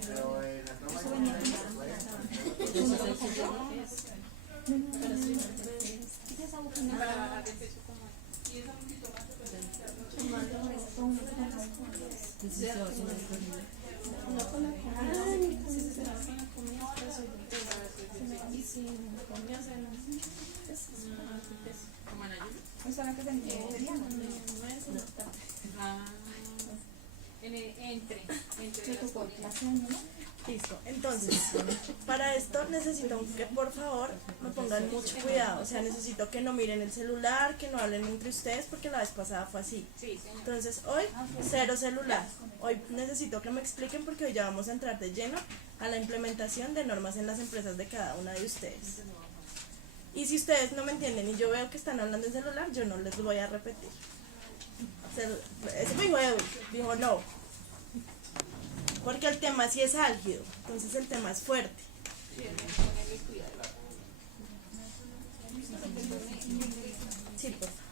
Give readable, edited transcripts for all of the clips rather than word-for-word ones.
Pero en la toma Listo, entonces, para esto necesito que por favor me pongan mucho cuidado, o sea, necesito que no miren el celular, que no hablen entre ustedes, porque la vez pasada fue así. Entonces, hoy, cero celular. Hoy necesito que me expliquen porque hoy ya vamos a entrar de lleno a la implementación de normas en las empresas de cada una de ustedes. Y si ustedes no me entienden y yo veo que están hablando en celular, yo no les voy a repetir. Eso me dijo Edwin, dijo no. Porque el tema sí es álgido, entonces el tema es fuerte. Sí, por favor.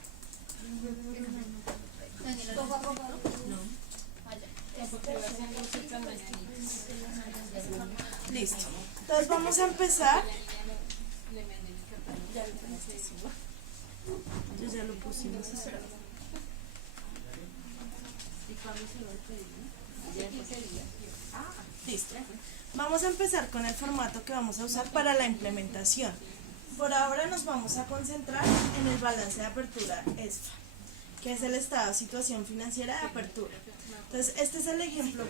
Listo. Entonces vamos a empezar. Yo ya lo pusimos. Listo. Vamos a empezar con el formato que vamos a usar para la implementación. Por ahora nos vamos a concentrar en el balance de apertura ESFA, que es el estado de situación financiera de apertura. Entonces, este es el ejemplo.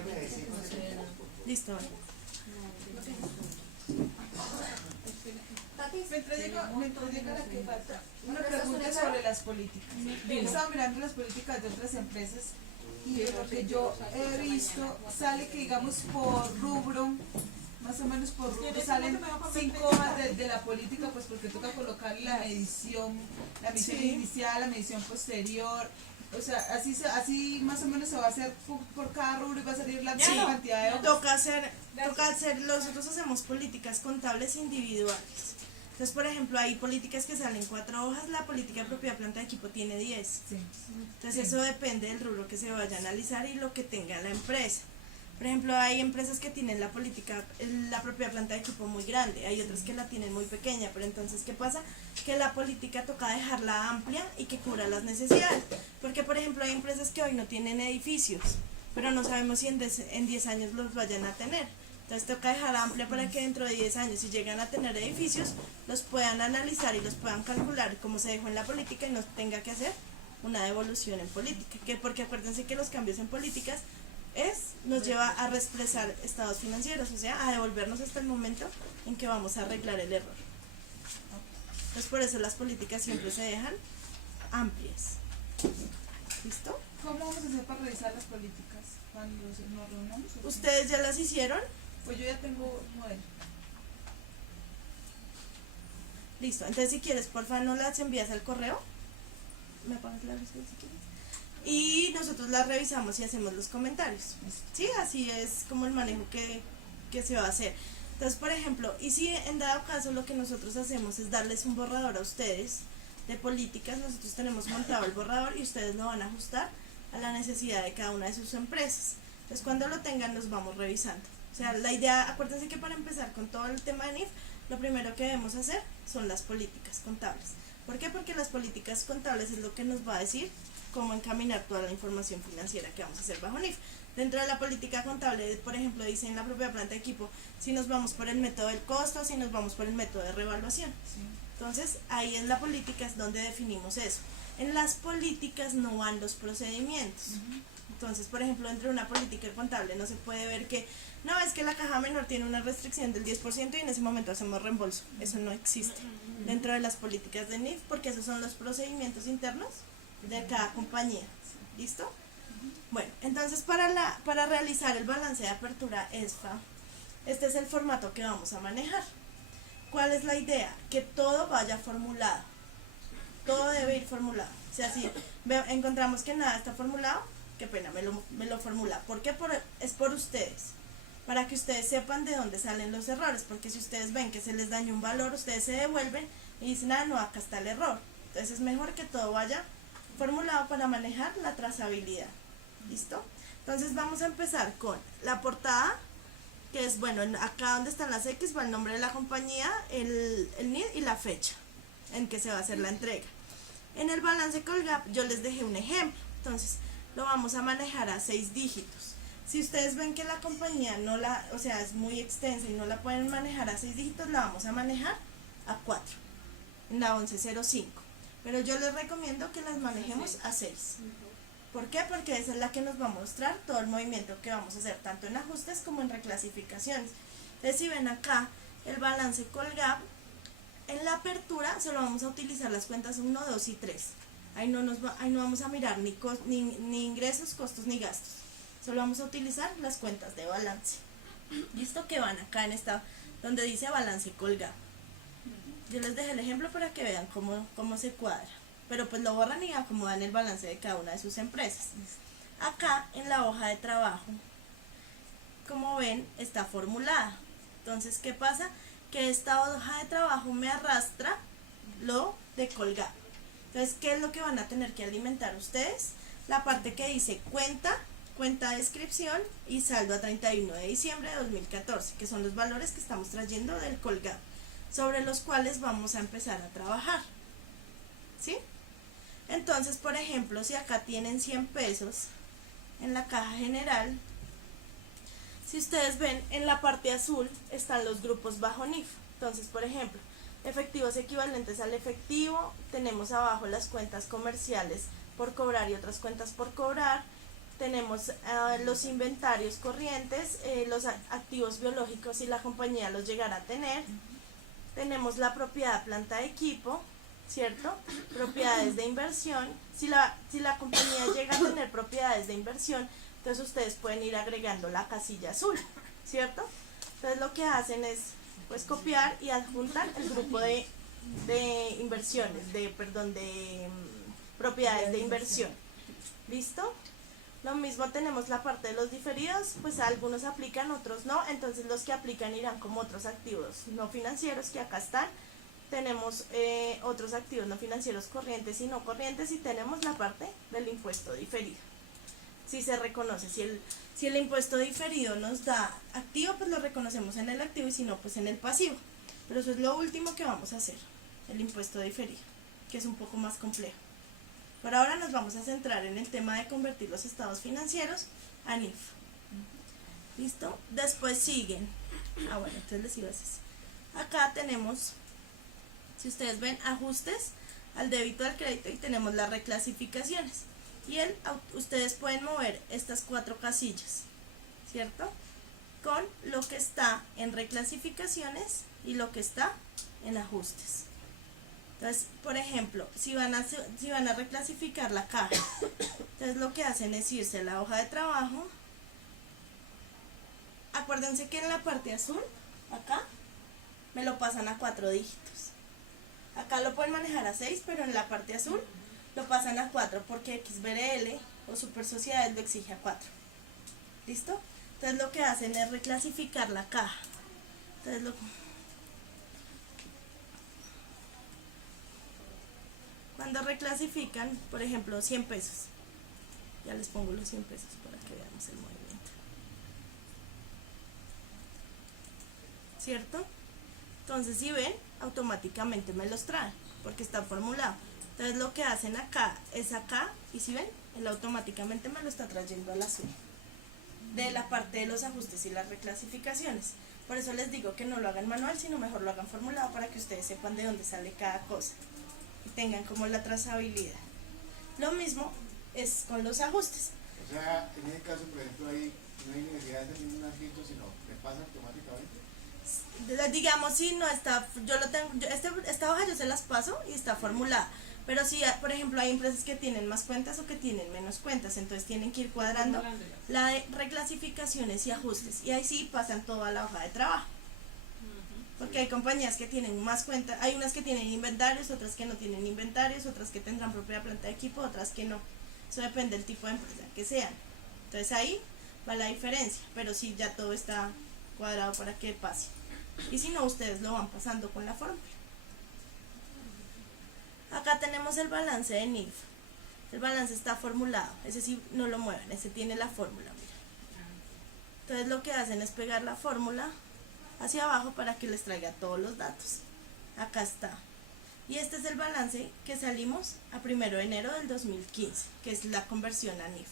Listo. Me introdujo la que falta una pregunta sobre las políticas. Yo estaba mirando las políticas de otras empresas y de lo que yo he visto sale que digamos por rubro, más o menos por rubro, salen 5 hojas de la política, pues porque toca colocar la medición inicial, la medición posterior. O sea, así más o menos se va a hacer por cada rubro y va a salir la misma cantidad de hojas. Toca hacer, nosotros hacemos políticas contables individuales. Entonces, por ejemplo, hay políticas que salen 4 hojas, la política de propiedad planta de equipo tiene 10. Sí. Entonces, eso depende del rubro que se vaya a analizar y lo que tenga la empresa. Por ejemplo, hay empresas que tienen la propiedad planta de equipo muy grande, hay otras que la tienen muy pequeña, pero entonces, ¿qué pasa? Que la política toca dejarla amplia y que cubra las necesidades. Porque, por ejemplo, hay empresas que hoy no tienen edificios, pero no sabemos si en 10 años los vayan a tener. Entonces toca dejar amplia para que dentro de 10 años, si llegan a tener edificios, los puedan analizar y los puedan calcular como se dejó en la política y no tenga que hacer una devolución en política. Porque acuérdense que los cambios en políticas nos lleva a reexpresar estados financieros, o sea, a devolvernos hasta el momento en que vamos a arreglar el error. Entonces por eso las políticas siempre se dejan amplias. ¿Listo? ¿Cómo vamos a hacer para revisar las políticas cuando nos reunamos? ¿Ustedes ya las hicieron? Pues yo ya tengo 9. Listo, entonces si quieres, porfa, no las envías al correo. ¿Me apagas la luz si quieres? Y nosotros las revisamos y hacemos los comentarios. Sí, así es como el manejo que se va a hacer. Entonces, por ejemplo, y si en dado caso lo que nosotros hacemos es darles un borrador a ustedes de políticas, nosotros tenemos montado el borrador y ustedes lo van a ajustar a la necesidad de cada una de sus empresas. Entonces, cuando lo tengan, los vamos revisando. O sea, la idea, acuérdense que para empezar con todo el tema de NIF, lo primero que debemos hacer son las políticas contables. ¿Por qué? Porque las políticas contables es lo que nos va a decir cómo encaminar toda la información financiera que vamos a hacer bajo NIF. Dentro de la política contable, por ejemplo, dice en la propia planta de equipo, si nos vamos por el método del costo, si nos vamos por el método de revaluación. Sí. Entonces, ahí en la política es donde definimos eso. En las políticas no van los procedimientos. Entonces, por ejemplo, dentro de una política contable no se puede ver que, no, es que la caja menor tiene una restricción del 10% y en ese momento hacemos reembolso. Eso no existe dentro de las políticas de NIF porque esos son los procedimientos internos de cada compañía. ¿Listo? Bueno, entonces para realizar el balance de apertura ESFA, este es el formato que vamos a manejar. ¿Cuál es la idea? Que todo vaya formulado. Todo debe ir formulado. O sea, si encontramos que nada está formulado, qué pena, me lo formula. ¿Por qué? Es por ustedes. Para que ustedes sepan de dónde salen los errores. Porque si ustedes ven que se les dañó un valor, ustedes se devuelven y dicen, ah, no, acá está el error. Entonces es mejor que todo vaya formulado para manejar la trazabilidad. ¿Listo? Entonces vamos a empezar con la portada, que es, bueno, acá donde están las X va el nombre de la compañía, el NID y la fecha en que se va a hacer la entrega. En el balance Colgap yo les dejé un ejemplo, entonces lo vamos a manejar a 6 dígitos. Si ustedes ven que la compañía o sea, es muy extensa y no la pueden manejar a 6 dígitos, la vamos a manejar a 4, en la 1105. Pero yo les recomiendo que las manejemos a 6. ¿Por qué? Porque esa es la que nos va a mostrar todo el movimiento que vamos a hacer, tanto en ajustes como en reclasificaciones. Entonces, si ven acá el balance Colgap, en la apertura solo vamos a utilizar las cuentas 1, 2 y 3. Ahí no vamos a mirar ni ingresos, costos ni gastos. Solo vamos a utilizar las cuentas de balance. ¿Listo? Que van acá en esta, donde dice balance Colgap. Yo les dejé el ejemplo para que vean cómo se cuadra. Pero pues lo borran y acomodan el balance de cada una de sus empresas. Acá en la hoja de trabajo, como ven, está formulada. Entonces, ¿qué pasa? Que esta hoja de trabajo me arrastra lo de Colgap. Entonces, ¿qué es lo que van a tener que alimentar ustedes? La parte que dice cuenta de descripción y saldo a 31 de diciembre de 2014, que son los valores que estamos trayendo del Colgap, sobre los cuales vamos a empezar a trabajar. ¿Sí? Entonces, por ejemplo, si acá tienen 100 pesos en la caja general, si ustedes ven en la parte azul están los grupos bajo NIF. Entonces, por ejemplo, efectivos equivalentes al efectivo, tenemos abajo las cuentas comerciales por cobrar y otras cuentas por cobrar, tenemos los inventarios corrientes, los activos biológicos si la compañía los llegara a tener, tenemos la propiedad planta de equipo, ¿cierto? Propiedades de inversión. Si la compañía llega a tener propiedades de inversión, entonces ustedes pueden ir agregando la casilla azul, ¿cierto? Entonces lo que hacen es pues copiar y adjuntar el grupo de inversiones, de propiedades de inversión. ¿Listo? Lo mismo tenemos la parte de los diferidos, pues algunos aplican, otros no, entonces los que aplican irán como otros activos no financieros que acá están. Tenemos otros activos no financieros corrientes y no corrientes, y tenemos la parte del impuesto diferido. Si se reconoce, si el impuesto diferido nos da activo, pues lo reconocemos en el activo, y si no, pues en el pasivo. Pero eso es lo último que vamos a hacer, el impuesto diferido, que es un poco más complejo. Por ahora nos vamos a centrar en el tema de convertir los estados financieros a NIF. ¿Listo? Después siguen. Bueno, entonces les iba a decir. Acá tenemos, si ustedes ven, ajustes al débito, al crédito, y tenemos las reclasificaciones. Y ustedes pueden mover estas 4 casillas, ¿cierto? Con lo que está en reclasificaciones y lo que está en ajustes. Entonces, por ejemplo, si van a reclasificar la caja, entonces lo que hacen es irse a la hoja de trabajo. Acuérdense que en la parte azul, acá, me lo pasan a 4 dígitos. Acá lo pueden manejar a 6, pero en la parte azul lo pasan a 4 porque XBRL o Super Sociedades lo exige a 4. ¿Listo? Entonces lo que hacen es reclasificar la caja. Entonces cuando reclasifican, por ejemplo, 100 pesos. Ya les pongo los 100 pesos para que veamos el movimiento. ¿Cierto? Entonces, si ven, automáticamente me los trae, porque está formulado. Entonces, lo que hacen acá es acá, y si ven, él automáticamente me lo está trayendo al azul, de la parte de los ajustes y las reclasificaciones. Por eso les digo que no lo hagan manual, sino mejor lo hagan formulado para que ustedes sepan de dónde sale cada cosa y tengan como la trazabilidad. Lo mismo es con los ajustes. O sea, en ese caso, por ejemplo, ahí no hay necesidad de hacer ningún asiento, sino que pasa automáticamente. Digamos, si no está, yo lo tengo, esta hoja yo se las paso y está formulada. Pero si, por ejemplo, hay empresas que tienen más cuentas o que tienen menos cuentas, entonces tienen que ir cuadrando la de reclasificaciones y ajustes. Y ahí sí pasan toda la hoja de trabajo. Porque hay compañías que tienen más cuentas, hay unas que tienen inventarios, otras que no tienen inventarios, otras que tendrán propiedad planta de equipo, otras que no. Eso depende del tipo de empresa que sean. Entonces ahí va la diferencia, pero sí ya todo está cuadrado para que pase. Y si no, ustedes lo van pasando con la fórmula. Acá tenemos el balance de NIF. El balance está formulado, ese sí no lo mueven, ese tiene la fórmula, mira. Entonces lo que hacen es pegar la fórmula hacia abajo para que les traiga todos los datos. Acá está. Y este es el balance que salimos a 1 de enero del 2015, que es la conversión a NIF,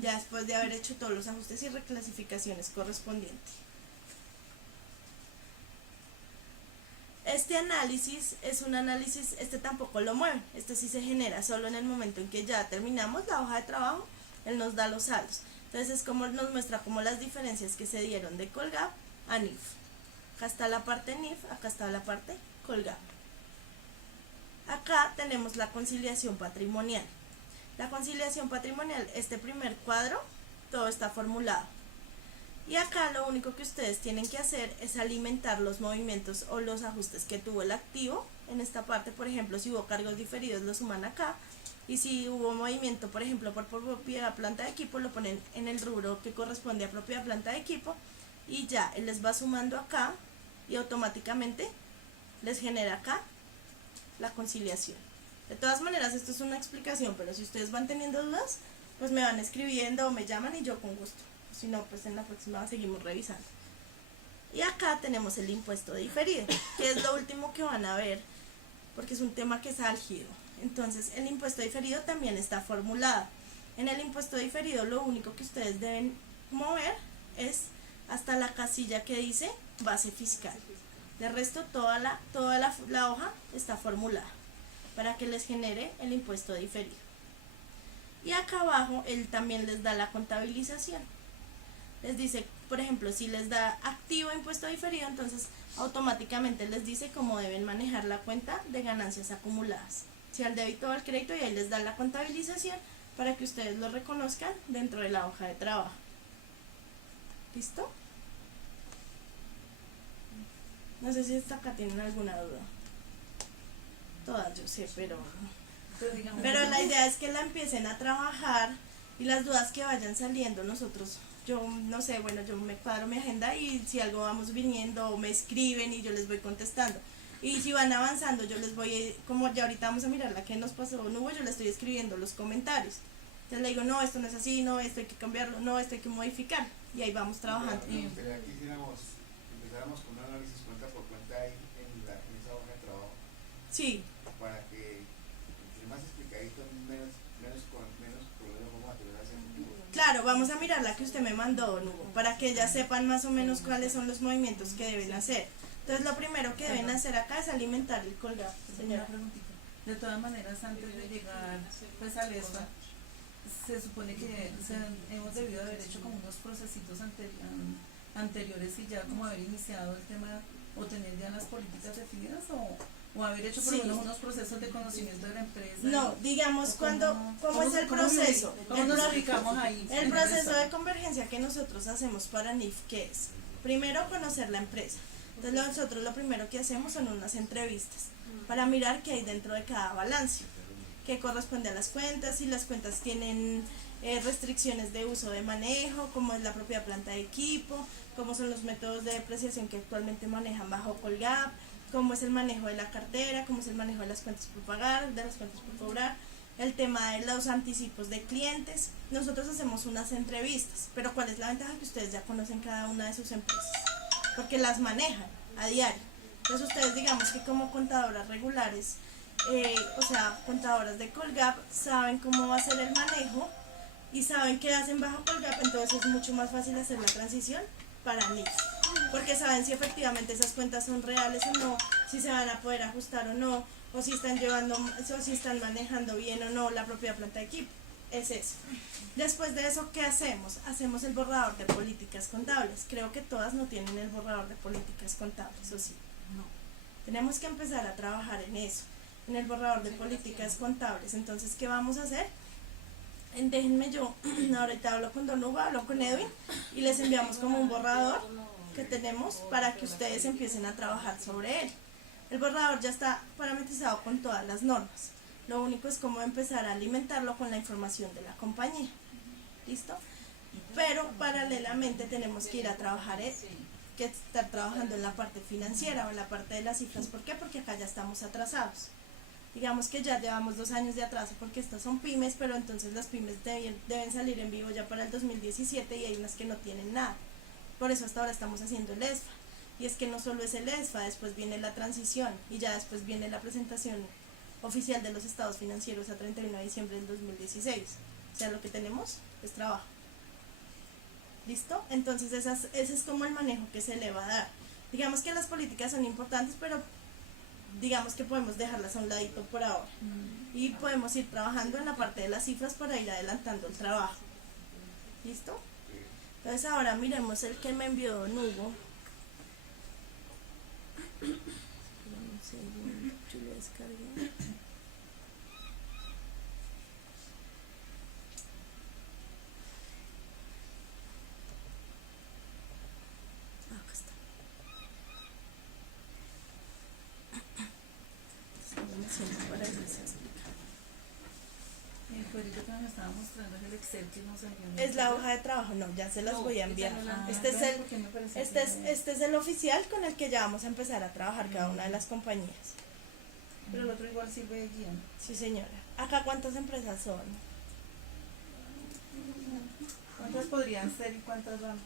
ya después de haber hecho todos los ajustes y reclasificaciones correspondientes. Este análisis es un análisis, este tampoco lo mueve, este sí se genera solo en el momento en que ya terminamos la hoja de trabajo, él nos da los saldos. Entonces es como nos muestra como las diferencias que se dieron de Colgap a NIF. Acá está la parte NIF, acá está la parte Colgap. Acá tenemos la conciliación patrimonial. La conciliación patrimonial, este primer cuadro, todo está formulado. Y acá lo único que ustedes tienen que hacer es alimentar los movimientos o los ajustes que tuvo el activo. En esta parte, por ejemplo, si hubo cargos diferidos, lo suman acá. Y si hubo movimiento, por ejemplo, por propiedad planta de equipo, lo ponen en el rubro que corresponde a propiedad planta de equipo. Y ya, él les va sumando acá y automáticamente les genera acá la conciliación. De todas maneras, esto es una explicación, pero si ustedes van teniendo dudas, pues me van escribiendo o me llaman y yo con gusto. Si no, pues en la próxima seguimos revisando. Y acá tenemos el impuesto diferido, que es lo último que van a ver, porque es un tema que es álgido. Entonces, el impuesto diferido también está formulado. En el impuesto diferido, lo único que ustedes deben mover es hasta la casilla que dice base fiscal. De resto, toda la hoja está formulada para que les genere el impuesto diferido. Y acá abajo, él también les da la contabilización. Les dice, por ejemplo, si les da activo impuesto diferido, entonces automáticamente les dice cómo deben manejar la cuenta de ganancias acumuladas. Si al débito o al crédito, y ahí les da la contabilización para que ustedes lo reconozcan dentro de la hoja de trabajo. ¿Listo? No sé si hasta acá tienen alguna duda. Todas yo sé, pero la idea es que la empiecen a trabajar y las dudas que vayan saliendo nosotros, yo no sé, bueno, yo me cuadro mi agenda y si algo vamos viniendo o me escriben y yo les voy contestando. Y si van avanzando, yo les voy, como ya ahorita vamos a mirar la que nos pasó Nubo, yo le estoy escribiendo los comentarios. Entonces le digo, no, esto no es así, no, esto hay que cambiarlo, no, esto hay que modificar. Y ahí vamos trabajando. Me gustaría que empezáramos con un análisis cuenta por cuenta ahí en esa hoja de trabajo. Sí. Para que entre más explicadito, menos problemas vamos a tener hacia el futuro. Claro, vamos a mirar la que usted me mandó, Nubo, para que ya sepan más o menos cuáles son los movimientos que deben hacer. Entonces lo primero que deben hacer acá es alimentar el Colgap, señora. De todas maneras, antes de llegar pues al ESPA, se supone que hemos debido haber hecho como unos procesitos anteriores y ya como haber iniciado el tema o tener ya las políticas definidas o haber hecho por lo menos unos procesos de conocimiento de la empresa. No, digamos ¿cómo es el proceso? ¿Cómo nos ubicamos ahí? El proceso de convergencia que nosotros hacemos para NIF, ¿qué es? Primero, conocer la empresa. Entonces nosotros lo primero que hacemos son unas entrevistas para mirar qué hay dentro de cada balance, qué corresponde a las cuentas, si las cuentas tienen restricciones de uso de manejo, cómo es la propia planta de equipo, cómo son los métodos de depreciación que actualmente manejan bajo Colgap, cómo es el manejo de la cartera, cómo es el manejo de las cuentas por pagar, de las cuentas por cobrar, el tema de los anticipos de clientes. Nosotros hacemos unas entrevistas, pero ¿cuál es la ventaja? Que ustedes ya conocen cada una de sus empresas, porque las manejan a diario. Entonces ustedes, digamos que como contadoras regulares, o sea, contadoras de Colgap, saben cómo va a ser el manejo y saben qué hacen bajo Colgap, entonces es mucho más fácil hacer la transición para NIF, porque saben si efectivamente esas cuentas son reales o no, si se van a poder ajustar o no, o si están llevando, o si están manejando bien o no la propia planta de equipo. Es eso. Después de eso, ¿qué hacemos? Hacemos el borrador de políticas contables. Creo que todas no tienen el borrador de políticas contables, ¿o sí? No. Tenemos que empezar a trabajar en eso, en el borrador de políticas contables. Entonces, ¿qué vamos a hacer? Déjenme yo, ahorita hablo con Don Hugo, hablo con Edwin y les enviamos como un borrador que tenemos para que ustedes empiecen a trabajar sobre él. El borrador ya está parametrizado con todas las normas. Lo único es cómo empezar a alimentarlo con la información de la compañía. ¿Listo? Pero paralelamente tenemos que ir a trabajar, que estar trabajando en la parte financiera o en la parte de las cifras. ¿Por qué? Porque acá ya estamos atrasados. Digamos que ya llevamos 2 años de atraso porque estas son pymes, pero entonces las pymes deben salir en vivo ya para el 2017 y hay unas que no tienen nada. Por eso hasta ahora estamos haciendo el ESFA. Y es que no solo es el ESFA, después viene la transición y ya después viene la presentación oficial de los estados financieros a 31 de diciembre del 2016. O sea, lo que tenemos es trabajo. ¿Listo? Entonces ese es como el manejo que se le va a dar. Digamos que las políticas son importantes, pero digamos que podemos dejarlas a un ladito por ahora. Y podemos ir trabajando en la parte de las cifras para ir adelantando el trabajo. ¿Listo? Entonces ahora miremos el que me envió Don Hugo. Espérame un segundo, yo lo descargué. Acá está. Solo me siento para eso se explica. El cuadrito que me estaba mostrando es el Excel que nos envió. Es la hoja de trabajo, no, ya se las No, voy a esa enviar. no la Este es enviaron el, porque me pareció este es, que- este es el oficial con el que ya vamos a empezar a trabajar cada una de las compañías. Pero el otro igual sirve de guía, ¿no? Sí, señora. ¿Acá cuántas empresas son? ¿Cuántas podrían ser y cuántas van?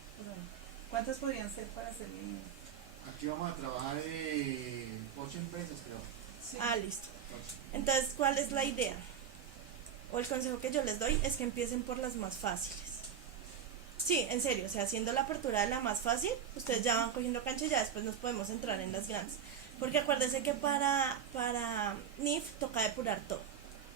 ¿Cuántas podrían ser para hacer el... Aquí vamos a trabajar 8 empresas, creo. Sí. Ah, listo. 8. Entonces, ¿cuál es la idea? O el consejo que yo les doy es que empiecen por las más fáciles. Sí, en serio, o sea, haciendo la apertura de la más fácil, ustedes ya van cogiendo cancha y ya después nos podemos entrar en las grandes. Porque acuérdense que para NIF toca depurar todo.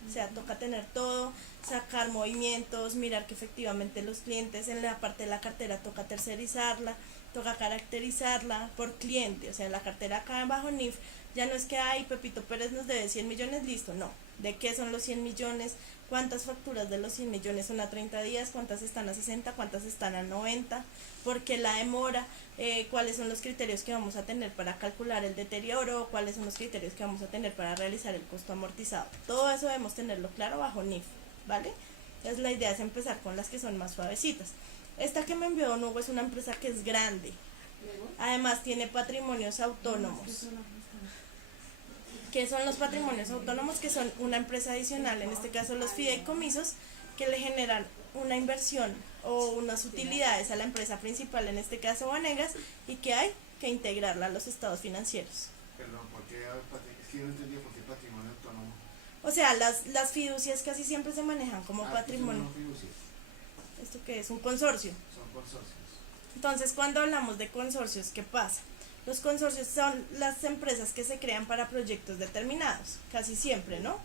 O sea, toca tener todo, sacar movimientos, mirar que efectivamente los clientes en la parte de la cartera toca tercerizarla, toca caracterizarla por cliente. O sea, la cartera acá bajo NIF ya no es que, ay, Pepito Pérez nos debe 100 millones, listo, no. ¿De qué son los 100 millones? ¿Cuántas facturas de los 100 millones son a 30 días? ¿Cuántas están a 60? ¿Cuántas están a 90? ¿Por qué la demora? ¿Cuáles son los criterios que vamos a tener para calcular el deterioro? ¿Cuáles son los criterios que vamos a tener para realizar el costo amortizado? Todo eso debemos tenerlo claro bajo NIF, ¿vale? Entonces la idea es empezar con las que son más suavecitas. Esta que me envió Don Hugo es una empresa que es grande. Además tiene patrimonios autónomos. ¿Qué son los patrimonios autónomos? Que son una empresa adicional, en este caso los fideicomisos, que le generan una inversión o unas utilidades a la empresa principal, en este caso Vanegas, y que hay que integrarla a los estados financieros. Perdón, ¿por qué? Es que yo no entendí por qué patrimonio autónomo. O sea, las fiducias casi siempre se manejan como patrimonio. No fiducias, ¿Esto qué es? Un consorcio. son consorcios. Entonces, cuando hablamos de consorcios, ¿qué pasa? Los consorcios son las empresas que se crean para proyectos determinados, casi siempre, ¿no?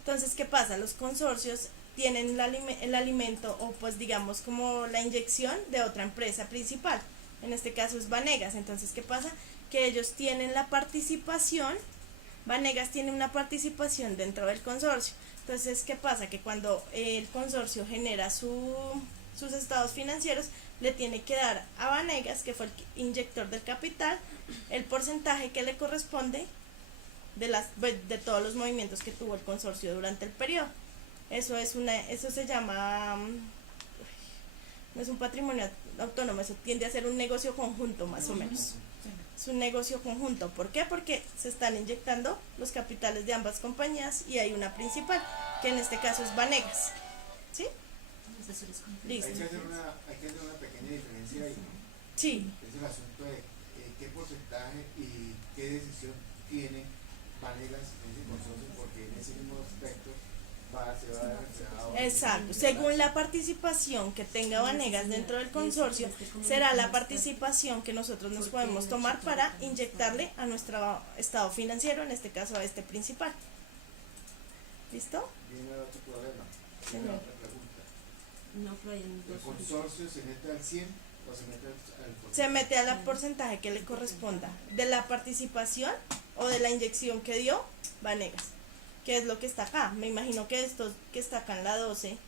Entonces, ¿qué pasa? Los consorcios tienen el alimento o pues digamos como la inyección de otra empresa principal. En este caso es Vanegas. Entonces, ¿qué pasa? Que ellos tienen la participación, Vanegas tiene una participación dentro del consorcio. Entonces, ¿qué pasa? Que cuando el consorcio genera sus estados financieros, le tiene que dar a Vanegas, que fue el inyector del capital, el porcentaje que le corresponde de todos los movimientos que tuvo el consorcio durante el periodo. Eso se llama, no es un patrimonio autónomo, eso tiende a ser un negocio conjunto más o menos. Es un negocio conjunto. ¿Por qué? Porque se están inyectando los capitales de ambas compañías y hay una principal, que en este caso es Vanegas. ¿Sí? Listo. Hay que hacer una pequeña diferencia ahí, ¿no? Sí. Es el asunto de qué porcentaje y qué decisión tiene Vanegas en ese consorcio, porque en ese mismo aspecto se va a dar reflejado. Exacto, según la participación que tenga Vanegas dentro del consorcio, será la participación que nosotros nos podemos tomar para inyectarle a nuestro estado financiero, en este caso a este principal. ¿Listo? Viene otro problema, viene Señor. otra pregunta. No, pero hay un ¿El consorcio se mete al 100 o se mete al porcentaje? Se mete a la porcentaje que le corresponda de la participación o de la inyección que dio Vanegas, que es lo que está acá. Me imagino que esto que está acá en la 12,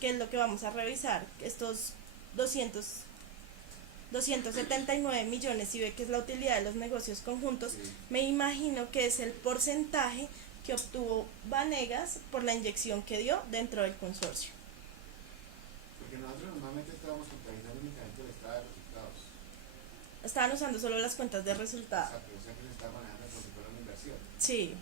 que es lo que vamos a revisar, estos 279 millones, si ve que es la utilidad de los negocios conjuntos, Sí. me imagino que es el porcentaje que obtuvo Vanegas por la inyección que dio dentro del consorcio. Porque nosotros normalmente estábamos contabilizando únicamente el estado de resultados. Estaban usando solo las cuentas de resultados. O sea, que se está manejando como si fuera una inversión. Sí.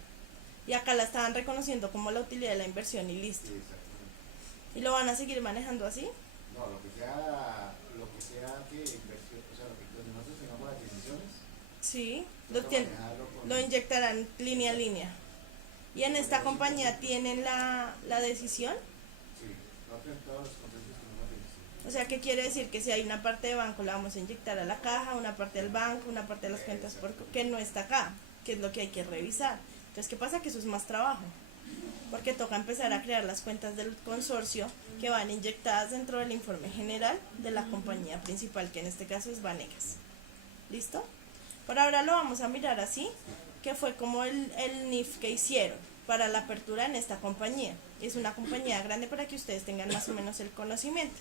Y acá la estaban reconociendo como la utilidad de la inversión y listo. Sí, exactamente. ¿Y lo van a seguir manejando así? No, lo que sea que inversión, o sea, donde nosotros tengamos las decisiones, Sí, toca manejarlo con- lo inyectarán línea a línea. ¿Y en esta compañía tienen la decisión? Sí, nosotros en todos los conceptos tenemos decisión. O sea, ¿qué quiere decir? Que si hay una parte de banco la vamos a inyectar a la caja, una parte del banco, una parte de las cuentas que no está acá, que es lo que hay que revisar. Entonces, ¿qué pasa? Que eso es más trabajo, porque toca empezar a crear las cuentas del consorcio que van inyectadas dentro del informe general de la compañía principal, que en este caso es Vanegas. ¿Listo? Por ahora lo vamos a mirar así, que fue como el NIF que hicieron para la apertura en esta compañía. Es una compañía grande para que ustedes tengan más o menos el conocimiento.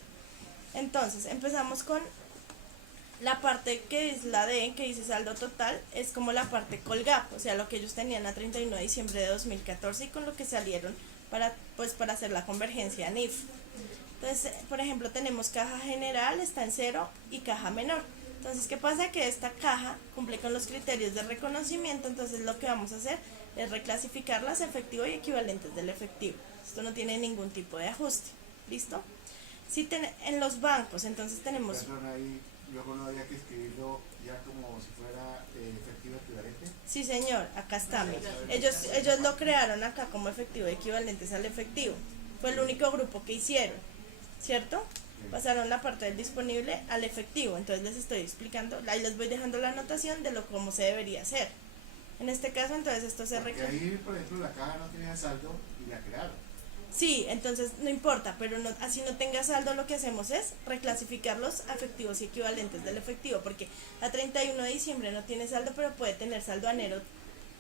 Entonces, empezamos con la parte que es la D, que dice saldo total, es como la parte Colgap, o sea, lo que ellos tenían a 31 de diciembre de 2014 y con lo que salieron para hacer la convergencia a NIF. Entonces, por ejemplo, tenemos caja general, está en 0 y caja menor. Entonces, ¿qué pasa? Que esta caja cumple con los criterios de reconocimiento, entonces lo que vamos a hacer es reclasificarlas a efectivo y equivalentes del efectivo. Esto no tiene ningún tipo de ajuste. ¿Listo? Si en los bancos, entonces tenemos... Perdón, ahí luego no había que escribirlo ya como si fuera efectivo equivalente. Sí, señor, acá está. Mira. Ellos lo crearon acá como efectivo equivalentes al efectivo. Fue el único grupo que hicieron, ¿cierto? Pasaron la parte del disponible al efectivo. Entonces les estoy explicando, ahí les voy dejando la anotación de cómo se debería hacer. En este caso, entonces esto se Porque ahí, por ejemplo, la caja no tenía saldo y la crearon. Sí, entonces no importa, pero así no tenga saldo, lo que hacemos es reclasificarlos a efectivos y equivalentes del efectivo, porque a 31 de diciembre no tiene saldo, pero puede tener saldo a enero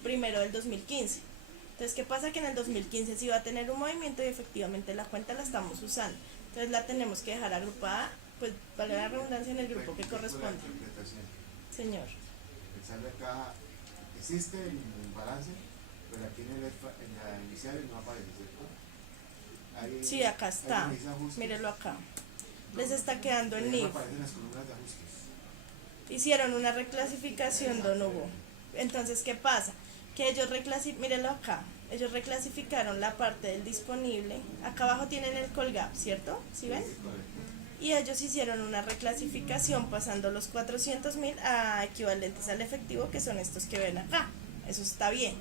primero del 2015. Entonces, ¿qué pasa? Que en el 2015 sí va a tener un movimiento y efectivamente la cuenta la estamos usando. Entonces la tenemos que dejar agrupada, pues para la redundancia, en el grupo que corresponde. Señor. El saldo de caja existe en el balance, pero aquí en la inicial no aparece, ¿cierto? Ahí, Sí, acá está. ahí dice ajustes. Mírelo acá. Les está quedando el Ahí NIF. aparecen las columnas de ajustes. Hicieron una reclasificación, don Hugo. Entonces, ¿qué pasa? Que ellos mírenlo acá. Ellos reclasificaron la parte del disponible. Acá abajo tienen el Colgap, ¿cierto? ¿Sí ven? Sí, correcto. Y ellos hicieron una reclasificación pasando los 400.000 a equivalentes al efectivo, que son estos que ven acá. Eso está bien.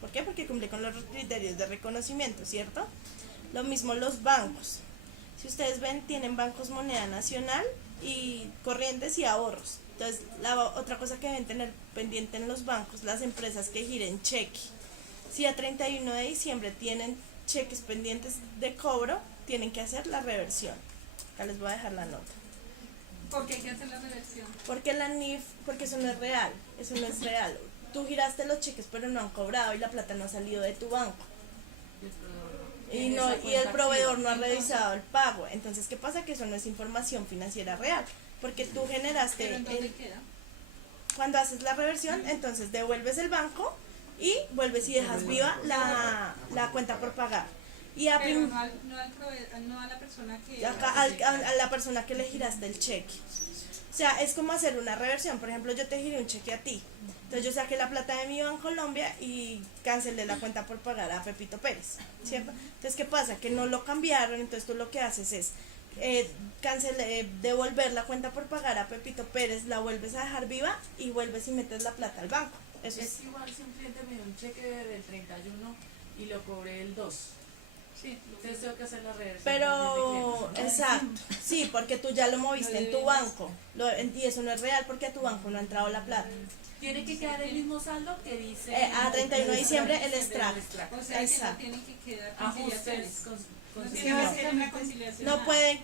¿Por qué? Porque cumple con los criterios de reconocimiento, ¿cierto? Lo mismo los bancos. Si ustedes ven, tienen bancos moneda nacional y corrientes y ahorros. Entonces, otra cosa que deben tener pendiente en los bancos, las empresas que giren cheque. Si a 31 de diciembre tienen cheques pendientes de cobro, tienen que hacer la reversión. Acá les voy a dejar la nota. ¿Por qué hay que hacer la reversión? Porque la NIF, porque eso no es real, eso no es real. Tú giraste los cheques pero no han cobrado y la plata no ha salido de tu banco. Y el proveedor no ha revisado el pago. Entonces, ¿qué pasa? Que eso no es información financiera real. Porque tú generaste... ¿Pero en dónde queda? Cuando haces la reversión, entonces devuelves el banco y vuelves y dejas viva la cuenta por pagar. Y Pero no al proveedor, no a la persona que... a la persona que le giraste el cheque. O sea, es como hacer una reversión. Por ejemplo, yo te giré un cheque a ti. Entonces yo saqué la plata de mi Banco Colombia y cancelé la cuenta por pagar a Pepito Pérez, ¿cierto? Entonces, ¿qué pasa? Que no lo cambiaron, entonces tú lo que haces es devolver la cuenta por pagar a Pepito Pérez, la vuelves a dejar viva y vuelves y metes la plata al banco. Eso Es igual si un cliente me dio un cheque del 31 y lo cobré el 2. Sí, Entonces tengo que hacer la reversión. Pero, también de clientes, exacto, sí, porque tú ya lo moviste en tu banco y eso no es real porque a tu banco no ha entrado la plata. ¿no? Tiene que quedar el mismo saldo que dice... A 31 de diciembre el extracto. o sea que no Exacto. tienen que quedar Ajustes conciliaciones. con No tiene que ser una conciliación. No pueden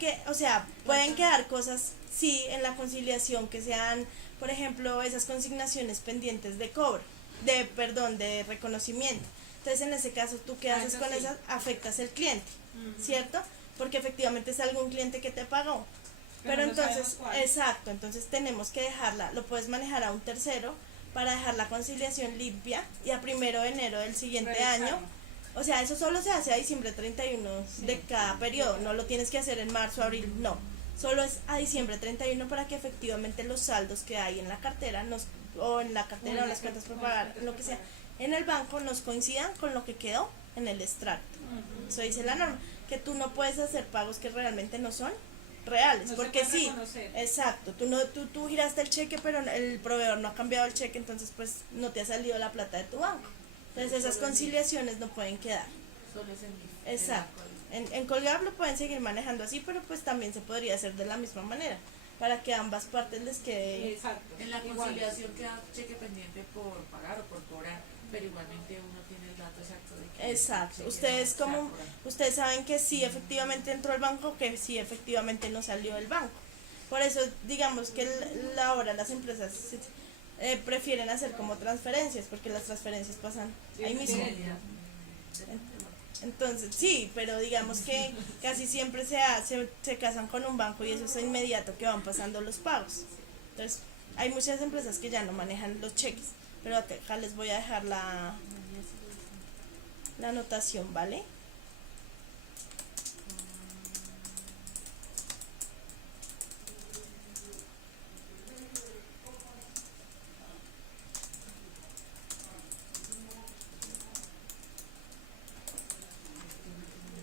pueden quedar cosas, sí, en la conciliación que sean, por ejemplo, esas consignaciones pendientes de cobro, de reconocimiento. Entonces, en ese caso, ¿tú qué haces eso con sí. esas? Afectas el cliente, ¿cierto? Porque efectivamente es algún cliente que te pagó. Pero no entonces, sabemos cuál. exacto, entonces tenemos que dejarla, lo puedes manejar a un tercero para dejar la conciliación limpia y a 1 de enero del siguiente Revisarlo. año. O sea, eso solo se hace a diciembre 31 de cada periodo, no lo tienes que hacer en marzo, abril, no. Solo es a diciembre 31 para que efectivamente los saldos que hay en la cartera, o en la cartera o las cuentas por pagar, lo que sea, en el banco nos coincidan con lo que quedó en el extracto. Eso dice la norma, que tú no puedes hacer pagos que realmente no son reales, No se porque puede sí, reconocer. exacto, tú giraste el cheque, pero el proveedor no ha cambiado el cheque, entonces pues no te ha salido la plata de tu banco. Entonces esas conciliaciones no pueden quedar. Solo es en mi. Exacto. En Colgap lo pueden seguir manejando así, pero pues también se podría hacer de la misma manera, para que a ambas partes les quede. Exacto. En la Igual. conciliación queda cheque pendiente por pagar o por cobrar, pero igualmente uno tiene el dato exacto de que Exacto. el cheque Ustedes no se ha como cobrado. ustedes saben que sí efectivamente entró al banco, que sí efectivamente no salió del banco. Por eso digamos que ahora las empresas prefieren hacer como transferencias, porque las transferencias pasan ahí mismo. Entonces, sí, pero digamos que casi siempre se casan con un banco y eso es inmediato que van pasando los pagos. Entonces, hay muchas empresas que ya no manejan los cheques, pero acá les voy a dejar la anotación, ¿vale?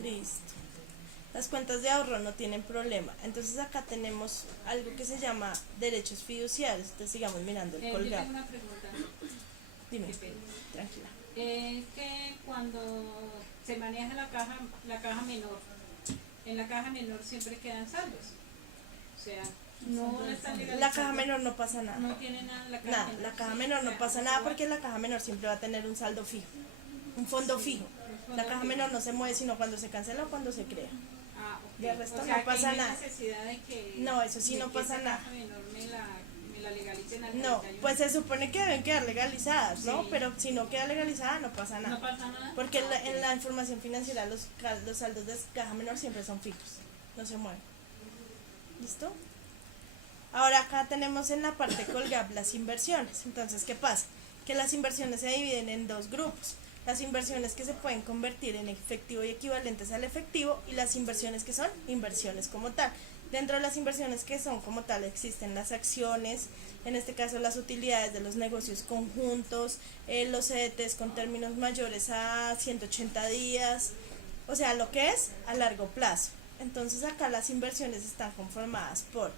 Listo. Las cuentas de ahorro no tienen problema. Entonces acá tenemos algo que se llama derechos fiduciarios. Entonces sigamos mirando el Yo Colgap. tengo una pregunta. Dime, Qué pena. tranquila. Que cuando se maneja la caja menor, en la caja menor siempre quedan saldos. O sea, no están La legalizados. caja menor no pasa nada. No tiene nada en la caja Nada, menor. la caja sí, menor o no sea, pasa nada igual. porque la caja menor siempre va a tener un saldo fijo, un fondo fijo. La Fondo caja fijo. menor no se mueve sino cuando se cancela o cuando se crea. Ah, ok. de resto O sea, no pasa que nada. hay necesidad de que, No, eso sí de no que pasa esa nada. caja menor me la legalicen al No, 31. pues se supone que deben quedar legalizadas, ¿no? Sí. Pero si no queda legalizada no pasa nada. No pasa nada. Porque Ah, en ok. la información financiera los saldos de caja menor siempre son fijos, no se mueven. ¿Listo? Ahora acá tenemos en la parte Colgap las inversiones. Entonces, ¿qué pasa? Que las inversiones se dividen en dos grupos. Las inversiones que se pueden convertir en efectivo y equivalentes al efectivo y las inversiones que son inversiones como tal. Dentro de las inversiones que son como tal existen las acciones, en este caso las utilidades de los negocios conjuntos, los CDTs con términos mayores a 180 días, o sea, lo que es a largo plazo. Entonces acá las inversiones están conformadas por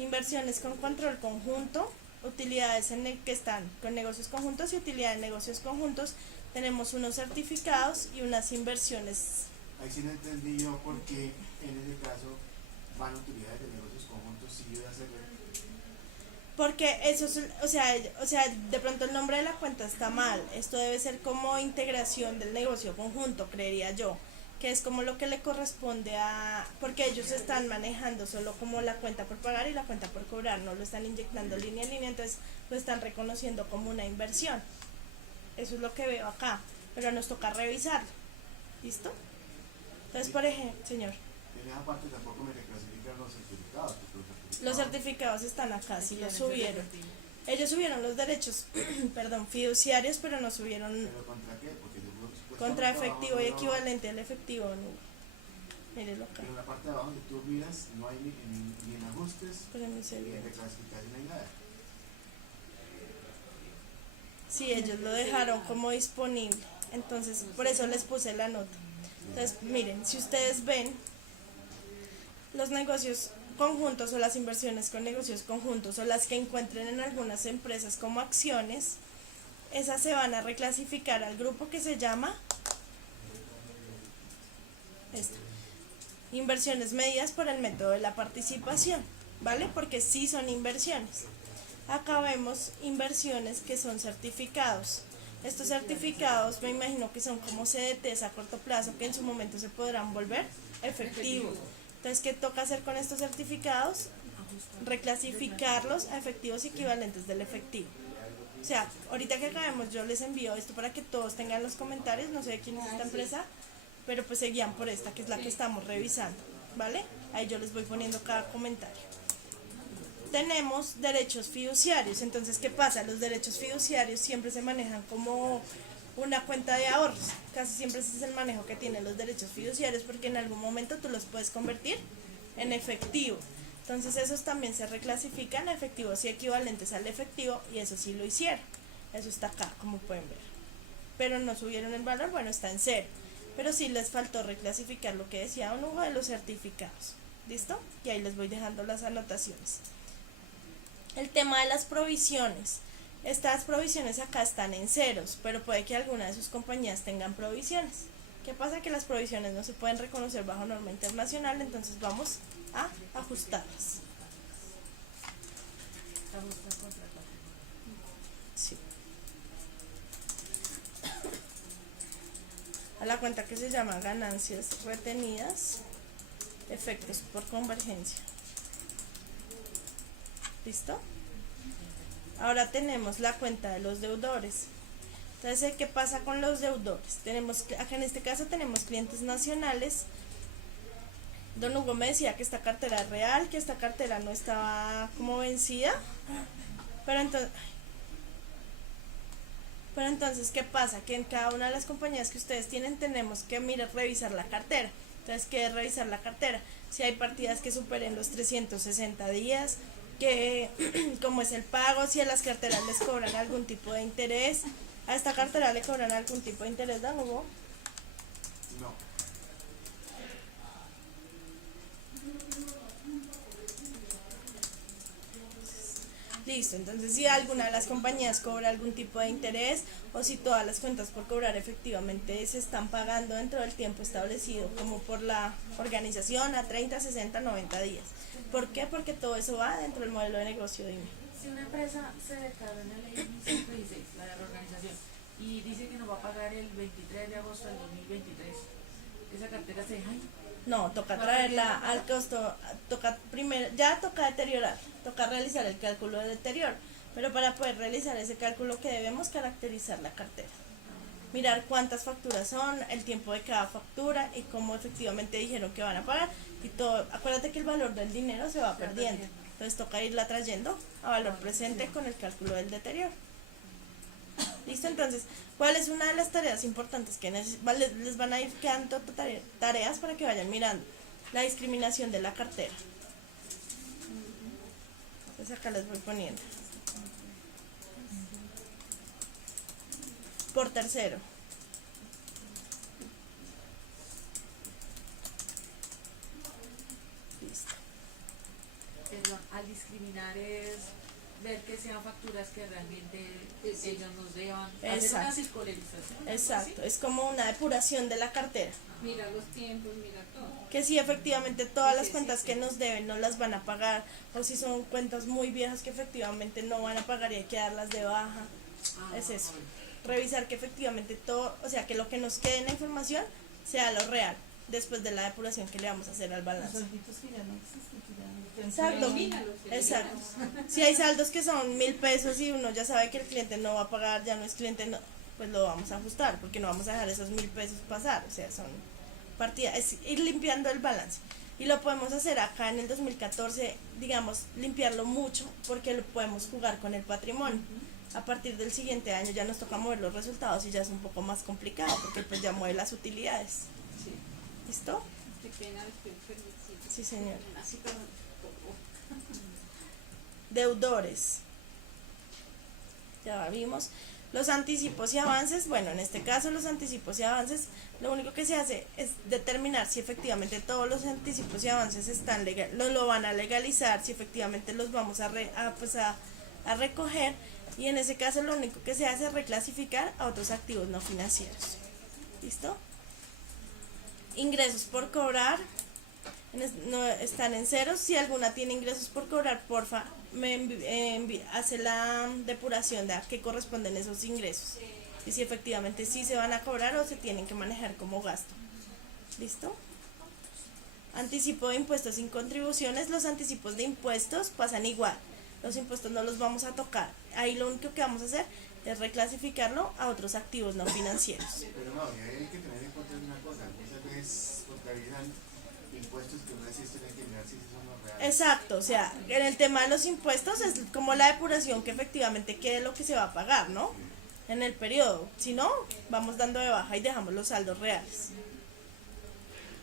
inversiones con control conjunto, utilidades que están con negocios conjuntos y utilidades de negocios conjuntos. Tenemos unos certificados y unas inversiones. Ahí sí no entendí yo por qué en ese caso van utilidades de negocios conjuntos si yo ya sé Porque eso es, o sea, de pronto el nombre de la cuenta está mal. Esto debe ser como integración del negocio conjunto, creería yo, que es como lo que le corresponde porque ellos están manejando solo como la cuenta por pagar y la cuenta por cobrar, no lo están inyectando línea a línea, entonces lo están reconociendo como una inversión. Eso es lo que veo acá, pero nos toca revisarlo. ¿Listo? Entonces, por ejemplo, señor, en esa parte tampoco me reclasifican los certificados, porque los certificados están acá, sí los subieron. Ellos subieron los derechos, perdón, fiduciarios, pero no subieron ¿Pero contra qué? Porque yo contra supuestamente efectivo y abajo no- equivalente al efectivo. No. Mírelo acá, Pero en la parte de abajo donde tú miras no hay ni en ajustes pero ni mi en celular. reclasificación ni nada. Sí, ellos lo dejaron como disponible. Entonces, por eso les puse la nota. Entonces, miren, si ustedes ven los negocios conjuntos o las inversiones con negocios conjuntos o las que encuentren en algunas empresas como acciones, esas se van a reclasificar al grupo que se llama inversiones medidas por el método de la participación, ¿vale? Porque sí son inversiones. Acá vemos inversiones que son certificados. Estos certificados me imagino que son como CDTs a corto plazo que en su momento se podrán volver efectivos. Entonces, ¿qué toca hacer con estos certificados? Reclasificarlos a efectivos equivalentes del efectivo. O sea, ahorita que acabemos yo les envío esto para que todos tengan los comentarios, no sé de quién es esta empresa, pero pues se guían por esta que es la que estamos revisando, ¿vale? Ahí yo les voy poniendo cada comentario. Tenemos derechos fiduciarios. Entonces, ¿qué pasa? Los derechos fiduciarios siempre se manejan como una cuenta de ahorros. Casi siempre ese es el manejo que tienen los derechos fiduciarios porque en algún momento tú los puedes convertir en efectivo. Entonces, esos también se reclasifican a efectivos y equivalentes al efectivo y eso sí lo hicieron. Eso está acá, como pueden ver. pero no subieron el valor, bueno, está en cero. Pero sí les faltó reclasificar lo que decía Don Hugo de los certificados. ¿Listo? Y ahí les voy dejando las anotaciones. El tema de las provisiones. Estas provisiones acá están en ceros, pero puede que alguna de sus compañías tengan provisiones. ¿Qué pasa? Que las provisiones no se pueden reconocer bajo norma internacional, entonces vamos a ajustarlas. Sí. A la cuenta que se llama ganancias retenidas, efectos por convergencia. ¿Listo? Ahora tenemos la cuenta de los deudores. Entonces, ¿qué pasa con los deudores? Acá en este caso tenemos clientes nacionales. Don Hugo me decía que esta cartera es real, que esta cartera no estaba como vencida. Pero entonces, ¿qué pasa? Que en cada una de las compañías que ustedes tienen tenemos que revisar la cartera. Entonces, ¿qué es revisar la cartera? Si hay partidas que superen los 360 días, que cómo es el pago, si a las carteras les cobran algún tipo de interés. ¿A esta cartera le cobran algún tipo de interés, Don Hugo? No. Listo, entonces si alguna de las compañías cobra algún tipo de interés o si todas las cuentas por cobrar efectivamente se están pagando dentro del tiempo establecido como por la organización a 30, 60, 90 días. ¿Por qué? Porque todo eso va dentro del modelo de negocio, dime. Si una empresa se declara en la ley 116, la de la organización, y dice que nos va a pagar el 23 de agosto del 2023, ¿esa cartera se deja ahí? No, toca traerla al costo, toca deteriorar, toca realizar el cálculo de deterioro, pero para poder realizar ese cálculo que debemos caracterizar la cartera. Mirar cuántas facturas son, el tiempo de cada factura y cómo efectivamente dijeron que van a pagar y todo. Acuérdate que el valor del dinero se va perdiendo, entonces toca irla trayendo a valor presente con el cálculo del deterioro. ¿Listo? Entonces, ¿cuál es una de las tareas importantes que les van a ir quedando tareas para que vayan mirando? La discriminación de la cartera. Entonces acá les voy poniendo. Por tercero. Listo. Perdón, al discriminar es ver que sean facturas que realmente ellos nos deban, hacer una Exacto. circularización. Exacto, es como una depuración de la cartera. Mira los tiempos, mira todo. Que si efectivamente todas las cuentas que nos deben no las van a pagar, o si son cuentas muy viejas que efectivamente no van a pagar y hay que darlas de baja. Es eso. Revisar que efectivamente todo, o sea, que lo que nos quede en la información sea lo real, después de la depuración que le vamos a hacer al Los balance. salditos que ya no existen, que ya no Exacto. Elimínalos, Exacto. elimínalos. Si hay saldos que son 1.000 pesos y uno ya sabe que el cliente no va a pagar, ya no es cliente, no, pues lo vamos a ajustar, porque no vamos a dejar esos 1.000 pesos pasar, o sea, son partidas, es ir limpiando el balance. Y lo podemos hacer acá en el 2014, digamos, limpiarlo mucho, porque lo podemos jugar con el patrimonio. A partir del siguiente año ya nos toca mover los resultados y ya es un poco más complicado, porque pues ya mueve las utilidades. Sí. ¿Listo? Qué pena estoy permitido. Sí, señor. Así como Deudores. Ya vimos. Los anticipos y avances, bueno, en este caso los anticipos y avances, lo único que se hace es determinar si efectivamente todos los anticipos y avances están lo van a legalizar, si efectivamente los vamos a recoger, y en ese caso lo único que se hace es reclasificar a otros activos no financieros. ¿Listo? Ingresos por cobrar no están en ceros. Si alguna tiene ingresos por cobrar, porfa, hace la depuración de a qué corresponden esos ingresos y si efectivamente sí se van a cobrar o se tienen que manejar como gasto. ¿Listo? Anticipo de impuestos sin contribuciones. Los anticipos de impuestos pasan igual, los impuestos no los vamos a tocar, ahí lo único que vamos a hacer es reclasificarlo a otros activos no financieros. Pero no, y ahí hay que tener en cuenta una cosa, muchas veces contabilizan impuestos que uno sí tiene que mirar si son los reales. Exacto, o sea, en el tema de los impuestos es como la depuración que efectivamente quede lo que se va a pagar, ¿no? En el periodo, si no, vamos dando de baja y dejamos los saldos reales.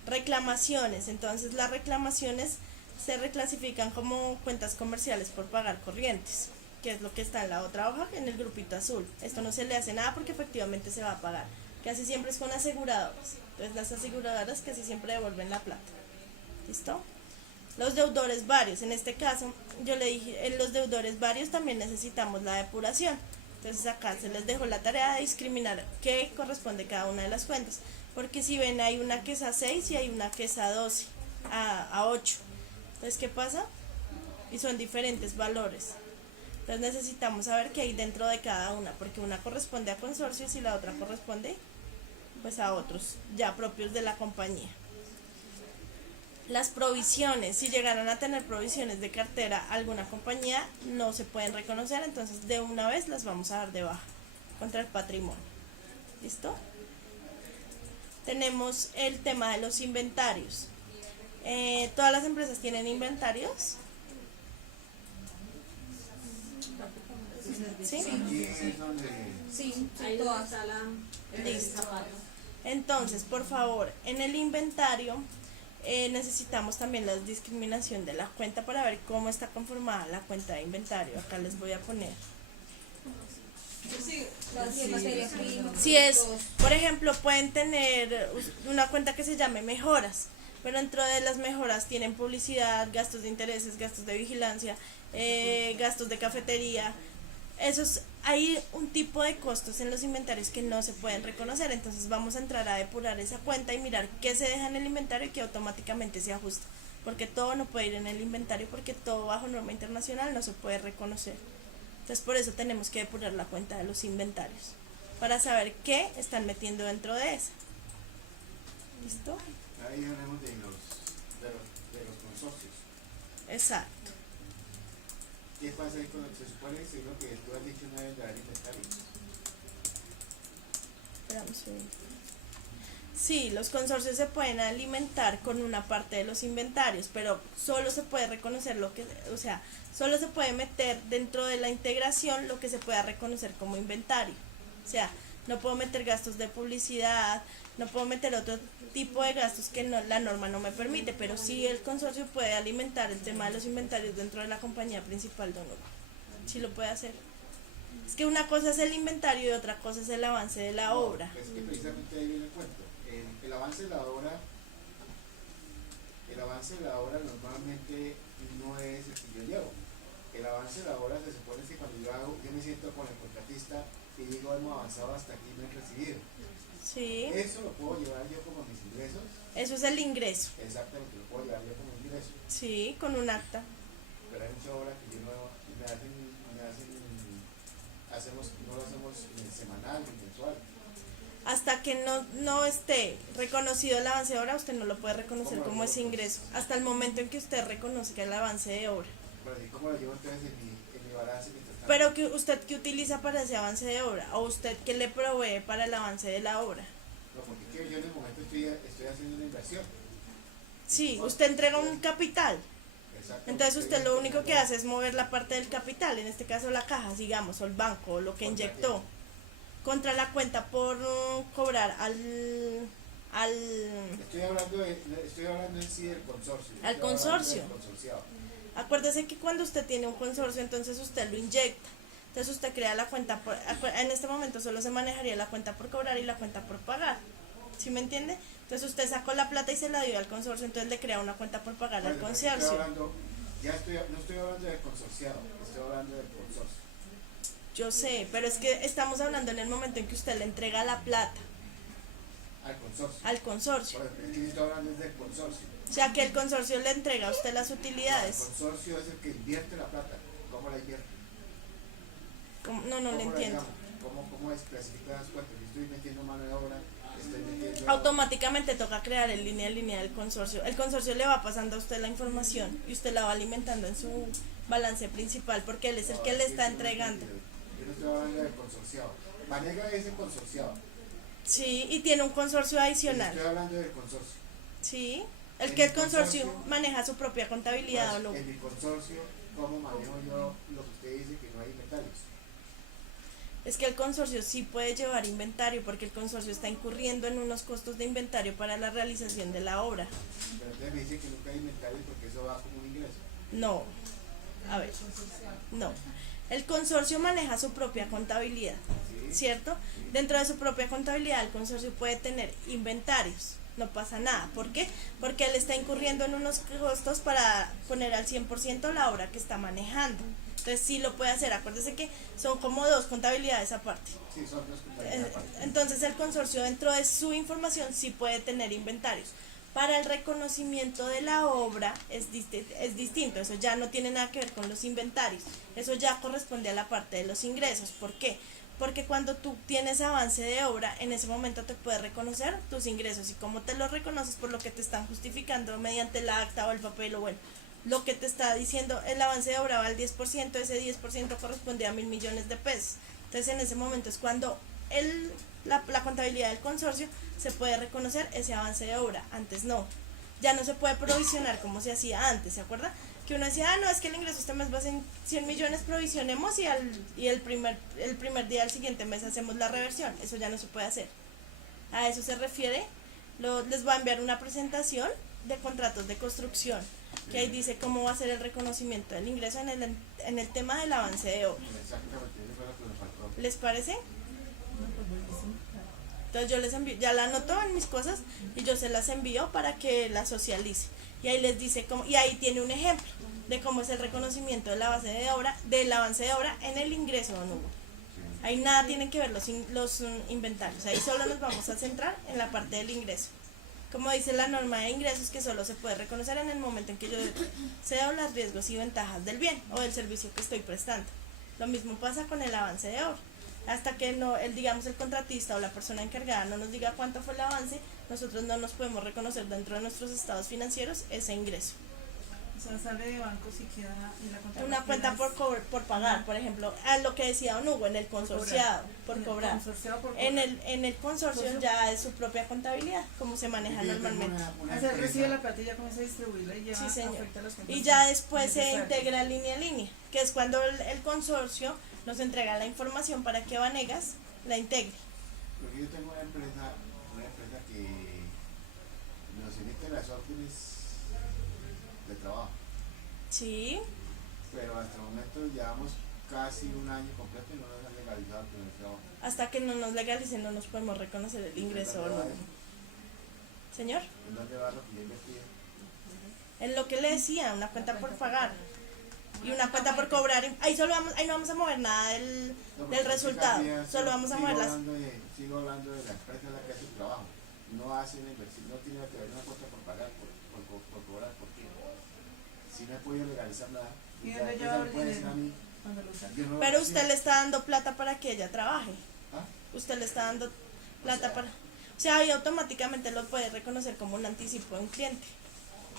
Reclamaciones, entonces las reclamaciones se reclasifican como cuentas comerciales por pagar corrientes. que es lo que está en la otra hoja, en el grupito azul. Esto no se le hace nada porque efectivamente se va a pagar. Casi siempre es con aseguradoras. Entonces las aseguradoras casi siempre devuelven la plata. ¿Listo? Los deudores varios. En este caso, yo le dije, en los deudores varios también necesitamos la depuración. Entonces acá se les dejó la tarea de discriminar qué corresponde cada una de las cuentas. Porque si ven, hay una que es a 6 y hay una que es a 12, a 8. Entonces, ¿qué pasa? Y son diferentes valores. Entonces necesitamos saber qué hay dentro de cada una, porque una corresponde a consorcios y la otra corresponde pues a otros ya propios de la compañía. Las provisiones, si llegaran a tener provisiones de cartera alguna compañía, no se pueden reconocer, entonces de una vez las vamos a dar de baja contra el patrimonio. ¿Listo? Tenemos el tema de los inventarios. ¿Todas las empresas tienen inventarios? ¿Sí? Aquí es donde Sí, Ahí todas. donde está la Listo. zapato. Entonces, por favor, en el inventario necesitamos también la discriminación de la cuenta para ver cómo está conformada la cuenta de inventario. Acá les voy a poner. Sí, Las de materia prima. Si es, productos. por ejemplo, pueden tener una cuenta que se llame mejoras, pero dentro de las mejoras tienen publicidad, gastos de intereses, gastos de vigilancia, gastos de cafetería. Hay un tipo de costos en los inventarios que no se pueden reconocer, entonces vamos a entrar a depurar esa cuenta y mirar qué se deja en el inventario y qué automáticamente se ajusta, porque todo no puede ir en el inventario, porque todo bajo norma internacional no se puede reconocer. Entonces por eso tenemos que depurar la cuenta de los inventarios, para saber qué están metiendo dentro de esa. ¿Listo? ahí hablamos de los consorcios. Exacto. ¿Qué pasa ahí con se supone que es lo que tú has dicho una vez de dar inventario? Espérame un segundo. Sí, los consorcios se pueden alimentar con una parte de los inventarios, pero solo se puede reconocer solo se puede meter dentro de la integración lo que se pueda reconocer como inventario. O sea, no puedo meter gastos de publicidad, no puedo meter otro tipo de gastos que la norma no me permite, pero sí el consorcio puede alimentar el tema de los inventarios dentro de la compañía principal de honor. Sí lo puede hacer. Es que una cosa es el inventario y otra cosa es el avance de la obra. Es que precisamente ahí viene el cuento. El avance de la obra normalmente no es el que yo llevo. El avance de la obra se supone que cuando yo me siento con el contratista y digo hemos avanzado hasta aquí, me he recibido. Sí, Eso lo puedo llevar yo como mis ingresos. eso es el ingreso. Exactamente, lo puedo llevar yo como ingreso. Sí, con un acta. Pero hay muchas obras que yo no lo hacemos semanal ni mensual. Hasta que no esté reconocido el avance de obra, usted no lo puede reconocer ¿Cómo lo como ese llevo? ingreso. Hasta el momento en que usted reconozca el avance de obra. Pero ¿y cómo lo llevo entonces en mi balance mientras tanto? Pero que usted qué utiliza para ese avance de obra, o usted qué le provee para el avance de la obra. No, porque es que yo en el momento estoy haciendo una inversión. Sí, usted entrega un capital. Exacto. Entonces usted lo único que hace es mover la parte del capital, en este caso la caja, digamos, o el banco, o lo que ¿Contra inyectó, contra la cuenta por cobrar al Estoy hablando en sí del consorcio. Al Estoy hablando consorcio. del consorciado. Acuérdese que cuando usted tiene un consorcio, entonces usted lo inyecta. Entonces usted crea la cuenta en este momento solo se manejaría la cuenta por cobrar y la cuenta por pagar. ¿Sí me entiende? Entonces usted sacó la plata y se la dio al consorcio, entonces le crea una cuenta por pagar al Bueno, consorcio. no estoy hablando del consorciado, estoy hablando del consorcio. Yo sé, pero es que estamos hablando en el momento en que usted le entrega la plata Al consorcio. al consorcio. Bueno, es que yo estoy hablando del consorcio. O sea que el consorcio le entrega a usted las El utilidades. consorcio es el que invierte la plata. ¿Cómo la invierte? No le ¿Cómo la entiendo. digamos? ¿Cómo es clasificar las cuentas? Yo estoy metiendo mano de obra, estoy metiendo... Automáticamente toca crear en línea del consorcio. El consorcio le va pasando a usted la información y usted la va alimentando en su balance principal porque él es el que le está entregando. Yo no estoy hablando del consorciado. Vanega es el consorciado. Sí, y tiene un consorcio adicional. Estoy hablando del consorcio. Sí, En el el consorcio consorcio- maneja su propia contabilidad o Pues, lo. en mi consorcio, ¿cómo manejo yo lo que usted dice que no hay inventarios? Es que el consorcio sí puede llevar inventario porque el consorcio está incurriendo en unos costos de inventario para la realización de la obra. Pero entonces me dice que nunca hay inventarios porque eso va como un ingreso. No, a ver, no. El consorcio maneja su propia contabilidad, ¿cierto? Dentro de su propia contabilidad el consorcio puede tener inventarios, no pasa nada. ¿Por qué? Porque él está incurriendo en unos costos para poner al 100% la obra que está manejando. Entonces sí lo puede hacer, acuérdese que son como dos contabilidades aparte. Sí, son dos contabilidades aparte. Entonces el consorcio dentro de su información sí puede tener inventarios. Para el reconocimiento de la obra es distinto, eso ya no tiene nada que ver con los inventarios, eso ya corresponde a la parte de los ingresos. ¿Por qué? Porque cuando tú tienes avance de obra, en ese momento te puedes reconocer tus ingresos, y como te los reconoces por lo que te están justificando mediante el acta o el papel, o bueno, lo que te está diciendo, el avance de obra va al 10%, ese 10% corresponde a 1.000 millones de pesos. Entonces en ese momento es cuando la contabilidad del consorcio se puede reconocer ese avance de obra. Antes no, ya no se puede provisionar como se hacía antes, ¿se acuerda? Que uno decía, no, es que el ingreso este mes va a ser 100 millones, provisionemos y el primer día del siguiente mes hacemos la reversión. Eso ya no se puede hacer. A eso se refiere. Les voy a enviar una presentación de contratos de construcción, que ahí dice cómo va a ser el reconocimiento del ingreso en el tema del avance de obra. Exactamente, eso fue lo que me faltó. ¿Les parece? Entonces yo les envío, ya la anoto en mis cosas y yo se las envío para que la socialice. Y ahí les dice cómo, y ahí tiene un ejemplo de cómo es el reconocimiento del avance de obra en el ingreso, don Hugo. Ahí nada tienen que ver los inventarios, ahí solo nos vamos a centrar en la parte del ingreso. Como dice la norma de ingresos, que solo se puede reconocer en el momento en que yo cedo los riesgos y ventajas del bien o del servicio que estoy prestando. Lo mismo pasa con el avance de obra. Hasta que el contratista o la persona encargada no nos diga cuánto fue el avance, nosotros no nos podemos reconocer dentro de nuestros estados financieros ese ingreso. O sea, sale de banco si queda en la cuenta. Una cuenta por pagar, por ejemplo, a lo que decía don Hugo, en el consorciado, por cobrar. En el consorcio ya es su propia contabilidad, como se maneja Yo tengo normalmente. una O sea, recibe empresa- la plata y ya comienza a distribuirla y lleva Sí, señor. afecta a los Y contratos ya después se necesarios. integra línea a línea, que es cuando el consorcio nos entrega la información para que Vanegas la integre. Porque yo tengo una empresa que nos emite las órdenes de trabajo, Sí, pero hasta el momento llevamos casi un año completo y no nos han legalizado el primer trabajo. hasta que no nos legalicen no nos podemos reconocer el ingreso. ¿En dónde va ¿No? eso? Señor, ¿En dónde va lo que yo invertí? en lo que le decía, una cuenta por pagar y una cuenta por cobrar. Ahí no vamos a mover nada del resultado, solo vamos a mover las. Sigo hablando de la empresa en la que hace el trabajo. No hace una inversión, no tiene que haber una cuenta por pagar, por cobrar, porque si no he podido legalizar nada, ¿Y la dónde empresa lleva me el puede decir a dinero? mí, Cuando lo saca. yo no lo Pero recibo. usted le está dando plata para que ella trabaje. ¿Ah? Usted le está dando plata sea, para. O sea, ahí automáticamente lo puede reconocer como un anticipo de un cliente.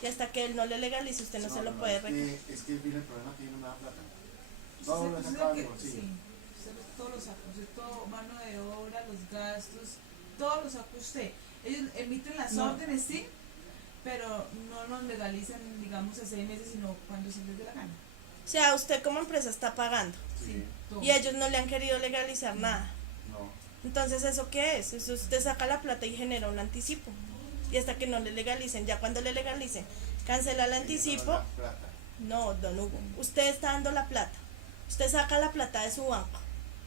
Y hasta que él no le legalice, usted no se lo puede reconocer. Es que viene el problema que yo no me da plata. Usted Todo lo he usted sacado de que- mi bolsillo. sí, todo lo saca, usted todo, mano de obra, los gastos, todo lo saca usted. Ellos emiten las No. órdenes, sí, pero no nos legalizan, digamos, a 6 meses, sino cuando se les dé la gana. O sea, usted como empresa está pagando Sí, todo. y ellos no le han querido legalizar nada. no. Entonces, ¿eso qué es? Eso usted saca la plata y genera un anticipo. Y hasta que no le legalicen, ya cuando le legalicen, cancela el Ellos no anticipo. nos dan plata. No, don Hugo, usted está dando la plata. Usted saca la plata de su banco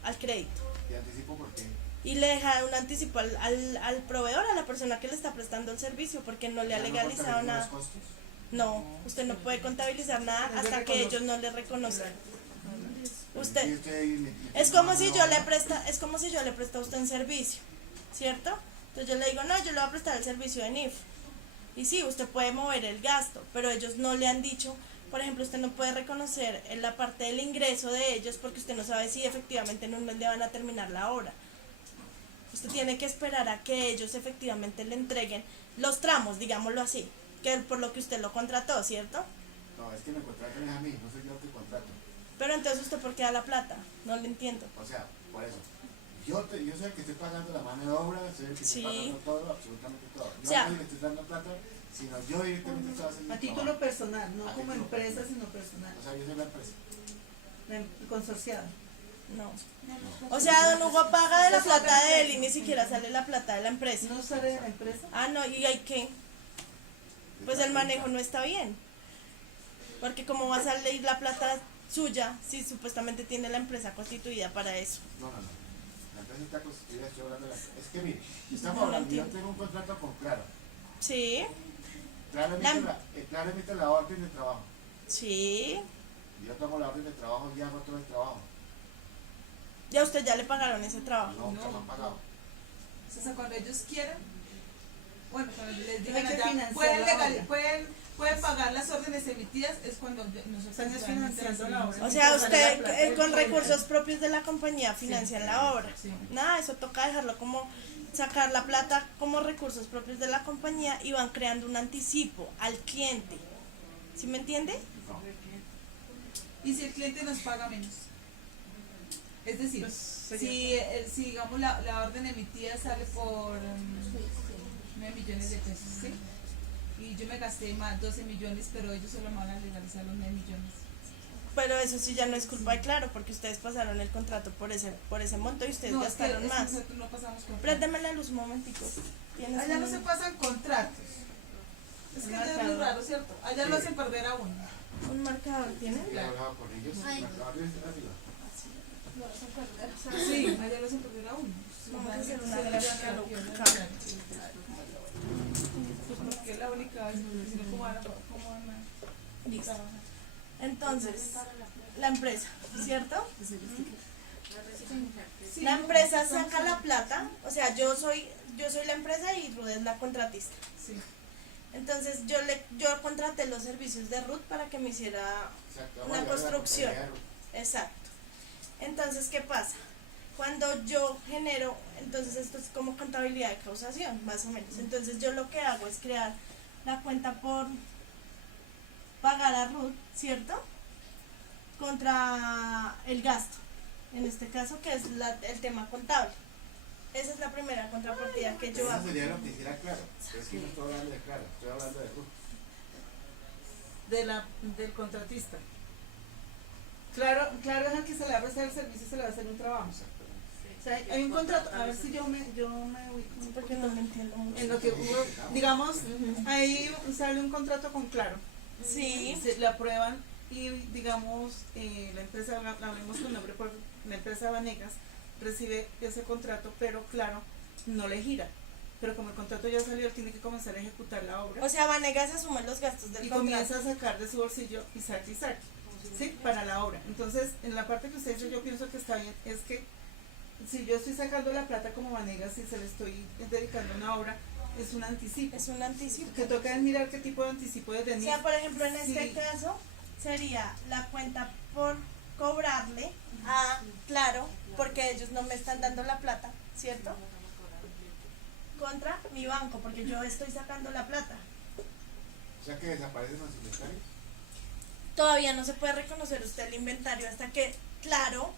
al crédito ¿Y anticipo por qué? y le deja un anticipo al proveedor, a la persona que le está prestando el servicio, porque no le ha ¿Ya no legalizado contabilizo nada. los costos? No, usted no puede contabilizar nada Les hasta que reconoce. ellos no le reconozcan. Sí, Usted me- es como si yo le presta a usted un servicio, ¿cierto? Entonces yo le digo, no, yo le voy a prestar el servicio de NIF. Y sí, usted puede mover el gasto, pero ellos no le han dicho, por ejemplo, usted no puede reconocer en la parte del ingreso de ellos porque usted no sabe si efectivamente en un mes le van a terminar la obra. Usted tiene que esperar a que ellos efectivamente le entreguen los tramos, digámoslo así, que es por lo que usted lo contrató, ¿cierto? No, es que me contratan es a mí, no soy yo el que contrato. Pero entonces usted, ¿por qué da la plata? No le entiendo. O sea, por eso. Yo soy el que estoy pagando la mano de obra, soy el que Sí. estoy pagando todo, absolutamente todo. Yo O sea, no soy el que estoy dando plata, sino yo directamente estoy haciendo A el título trabajo. personal, no A como título empresa, personal. sino personal. O sea, yo soy la empresa. Consorciado. No. O sea, don Hugo paga de la plata de él y ni siquiera sale la plata de la empresa. ¿No sale de la empresa? Ah, no, ¿y hay qué? Pues el manejo no está bien. Porque como va a salir la plata suya si supuestamente tiene la empresa constituida para eso? No. La empresa está constituida, estoy hablando de la. Es que mire, estamos No lo hablando, yo entiendo. tengo un contrato con Claro. Sí, Claro emite la orden de trabajo. sí. Yo tomo la orden de trabajo y hago todo el trabajo. Ya usted ya le pagaron ese trabajo. No, No. se me han pagado. O sea, cuando ellos quieran, bueno, cuando les Tiene digan que allá, financiar pueden, la obra. pueden pagar las órdenes emitidas, es cuando nosotros Están realmente financiando la recibimos. obra. O sea, Vale la usted plata del con cliente. recursos propios de la compañía financian la obra. Sí. Nada, eso toca dejarlo como sacar la plata como recursos propios de la compañía y van creando un anticipo al cliente. ¿Sí me entiende? No. Y si el cliente nos paga menos. Es decir, Pues, si digamos la orden emitida sale por 9 millones de pesos, ¿sí? Y yo me gasté más 12 millones, pero ellos solo me van a legalizar los 9 millones. Pero eso sí ya no es culpa de Claro, porque ustedes pasaron el contrato por ese monto y ustedes No, es que gastaron más. nosotros no pasamos con Préndeme la luz un momentico. ¿Tienes allá no un- se pasan contratos. Es que allá es muy raro, ¿cierto? Allá lo hacen perder a uno. un marcador? ¿Tienen? He hablado con ellos. Ay. Me acabo de decir arriba. Sí, allá lo hacen perder a uno. Vamos a hacer una Sí, gráfica ya, loca. ya. Pues porque es la única vez, porque si no, ¿cómo van a Listo. trabajar? Entonces, la empresa, ¿cierto? Sí, La empresa saca la plata, o sea, yo soy la empresa y Ruth es la contratista. Sí. Entonces yo contraté los servicios de Ruth para que me hiciera Exacto, una vamos a llevar a la construcción. compañía de Exacto. Entonces, ¿qué pasa? Cuando yo genero, entonces esto es como contabilidad de causación, más o menos. Entonces yo lo que hago es crear la cuenta por pagar a Ruth, ¿cierto? Contra el gasto, en este caso que es el tema contable. Esa es la primera contrapartida que yo Eso hago. sería lo que hiciera Claro. Pero es que no estoy hablando de Claro, estoy hablando de Ruth. Del contratista. Claro es el que se le va a prestar el servicio y se le va a hacer un trabajo. O sea, hay un contrato, a ver si yo me ubico un Porque poquito no me entiendo mucho. en lo que hubo, digamos, ahí sale un contrato con Claro, Sí, se le aprueban y digamos la empresa, hablemos con nombre por la empresa Vanegas, recibe ese contrato, pero Claro no le gira. Pero como el contrato ya salió, tiene que comenzar a ejecutar la obra o sea, Vanegas asume los gastos del y contrato. comienza a sacar de su bolsillo y saque, ¿sí? Para la obra. Entonces, en la parte que usted dice, yo pienso que está bien, es que si yo estoy sacando la plata como Vanegas y se le estoy dedicando a una obra, es un anticipo. Es un anticipo. Que toca es mirar qué tipo de anticipo de O venir. sea, por ejemplo, en este Sí. caso sería la cuenta por cobrarle a Claro, porque ellos no me están dando la plata, ¿cierto? Contra mi banco, porque yo estoy sacando la plata. O sea que desaparecen los inventarios. Todavía no se puede reconocer usted el inventario hasta que Claro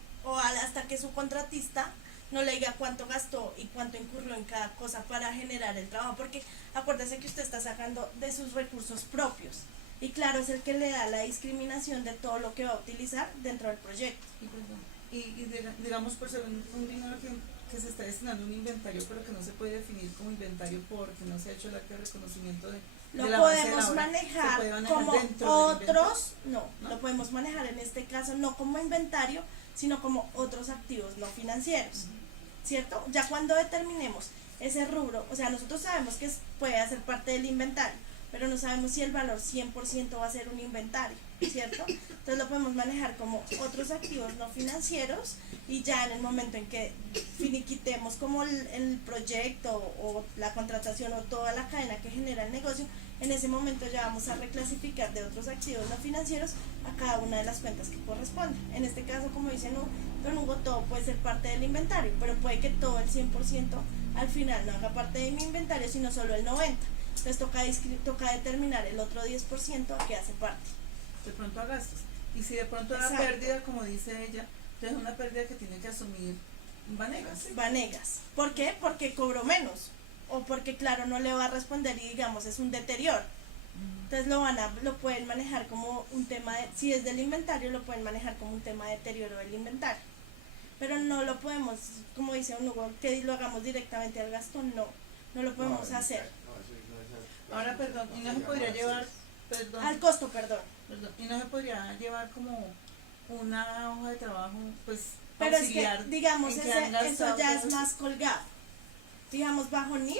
hasta que su contratista no le diga cuánto gastó y cuánto incurrió en cada cosa para generar el trabajo, porque acuérdese que usted está sacando de sus recursos propios y Claro es el que le da la discriminación de todo lo que va a utilizar dentro del proyecto. Digamos, por ser un dinero que se está destinando a un inventario, pero que no se puede definir como inventario porque no se ha hecho el acto de reconocimiento de Lo del avance de la podemos obra. Se manejar puede manejar como dentro del inventario. otros, no, ¿No? lo podemos manejar en este caso no como inventario, sino como otros activos no financieros, ¿cierto? Ya cuando determinemos ese rubro, o sea, nosotros sabemos que puede hacer parte del inventario, pero no sabemos si el valor 100% va a ser un inventario, ¿cierto? Entonces lo podemos manejar como otros activos no financieros y ya en el momento en que finiquitemos como el proyecto o la contratación o toda la cadena que genera el negocio, en ese momento ya vamos a reclasificar de otros activos no financieros a cada una de las cuentas que corresponden. En este caso, como dicen Don Hugo, todo puede ser parte del inventario, pero puede que todo el 100% al final no haga parte de mi inventario, sino solo el 90%. Entonces toca determinar el otro 10% a qué hace parte. De pronto a gastos. Y si de pronto la Exacto. pérdida, como dice ella, ya es una pérdida que tiene que asumir Vanegas. Vanegas. ¿Por qué? Porque cobró menos. O porque, claro, no le va a responder y, digamos, es un deterioro. Entonces lo pueden manejar como un tema de, si es del inventario, lo pueden manejar como un tema de deterioro del inventario. Pero no lo podemos, como dice un Hugo, que lo hagamos directamente al gasto, no lo podemos hacer. No, eso no es Ahora, perdón, y no se podría llevar, Al costo, perdón. y no se podría llevar como una hoja de trabajo, pues, Pero es auxiliar que, digamos, en que han eso gastado ya es cosas. más colgado. Digamos, bajo NIF,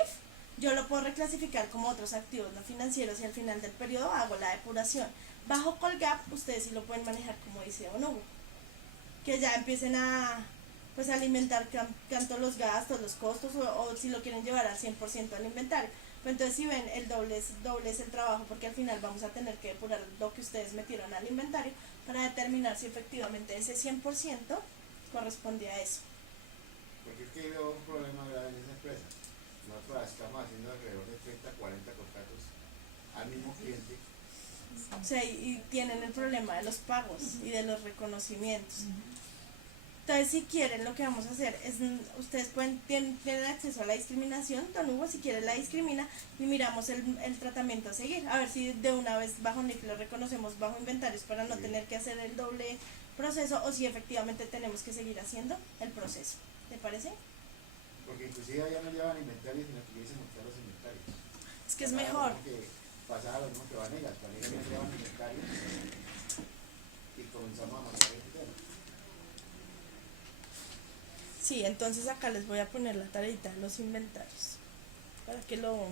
yo lo puedo reclasificar como otros activos no financieros y al final del periodo hago la depuración. Bajo Colgap, ustedes sí lo pueden manejar como dice Don Hugo. Que ya empiecen a pues alimentar tanto los gastos, los costos o si lo quieren llevar al 100% al inventario. Pero entonces si ven, el doble es el trabajo porque al final vamos a tener que depurar lo que ustedes metieron al inventario para determinar si efectivamente ese 100% corresponde a eso. Porque es que veo un problema grave en esa empresa. Nosotros estamos haciendo alrededor de 30, 40 contratos al mismo cliente. O sea, y tienen el problema de los pagos y de los reconocimientos. Entonces, si quieren, lo que vamos a hacer es, ustedes tienen acceso a la discriminación. Don Hugo, si quiere, la discrimina y miramos el tratamiento a seguir. A ver si de una vez bajo NIF lo reconocemos bajo inventarios para no tener que hacer el doble proceso o si efectivamente tenemos que seguir haciendo el proceso. ¿Te parece? Porque inclusive allá no llevan inventarios, sino que quieres mostrar los inventarios. Es que es mejor. Pasaba lo mismo que Vanegas. Vanegas no llevan inventarios y comenzamos a mandar el tema. Sí, entonces acá les voy a poner la tareita, los inventarios, para que lo...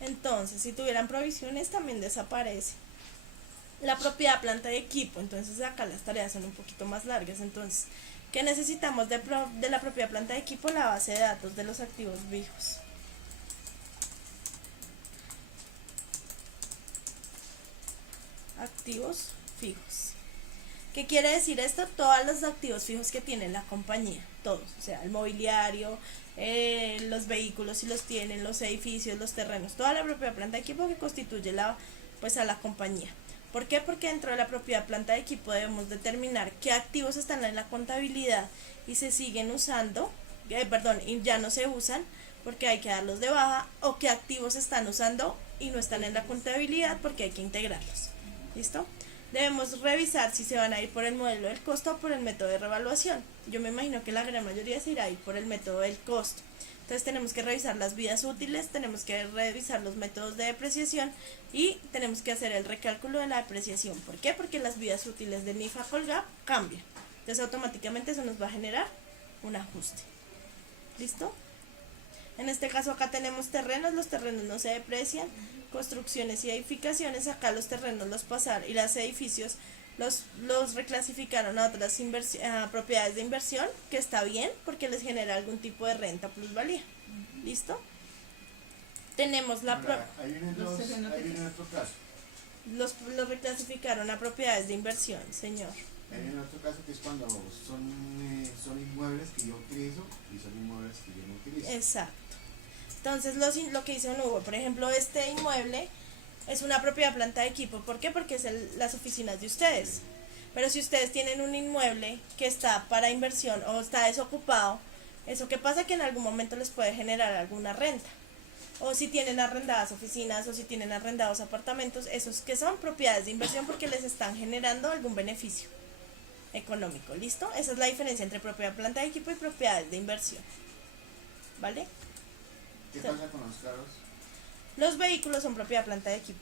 Entonces, si tuvieran provisiones también desaparece. La propiedad, planta y equipo, entonces acá las tareas son un poquito más largas. Entonces, ¿qué necesitamos de la propiedad, planta y equipo? La base de datos de los activos fijos. Activos fijos. ¿Qué quiere decir esto? Todos los activos fijos que tiene la compañía, todos, o sea, el mobiliario, los vehículos si los tienen, los edificios, los terrenos, toda la propiedad, planta y equipo que constituye pues a la compañía. ¿Por qué? Porque dentro de la propiedad, planta y equipo debemos determinar qué activos están en la contabilidad y se siguen usando, y ya no se usan porque hay que darlos de baja, o qué activos están usando y no están en la contabilidad porque hay que integrarlos. ¿Listo? Debemos revisar si se van a ir por el modelo del costo o por el método de revaluación. Yo me imagino que la gran mayoría se irá a ir por el método del costo. Entonces tenemos que revisar las vidas útiles, tenemos que revisar los métodos de depreciación y tenemos que hacer el recálculo de la depreciación. ¿Por qué? Porque las vidas útiles de NIF a Colgap cambian. Entonces automáticamente eso nos va a generar un ajuste. ¿Listo? En este caso acá tenemos terrenos, los terrenos no se deprecian, construcciones y edificaciones, acá los terrenos los pasaron y los edificios los reclasificaron a otras propiedades de inversión, que está bien porque les genera algún tipo de renta plusvalía. ¿Listo? Tenemos la Hay un otro caso. los reclasificaron a propiedades de inversión, señor. Hay un otro caso que es cuando son inmuebles que yo utilizo y son inmuebles que yo no utilizo. Exacto. Entonces lo que hizo Hugo, por ejemplo, este inmueble es una propiedad, planta de equipo. ¿Por qué? Porque es las oficinas de ustedes. Sí. Pero si ustedes tienen un inmueble que está para inversión o está desocupado, eso que pasa que en algún momento les puede generar alguna renta. O si tienen arrendadas oficinas o si tienen arrendados apartamentos, esos que son propiedades de inversión porque les están generando algún beneficio económico. ¿Listo? Esa es la diferencia entre propiedad, planta de equipo y propiedades de inversión. ¿Vale? ¿Qué pasa con los carros? Los vehículos son propiedad, planta de equipo.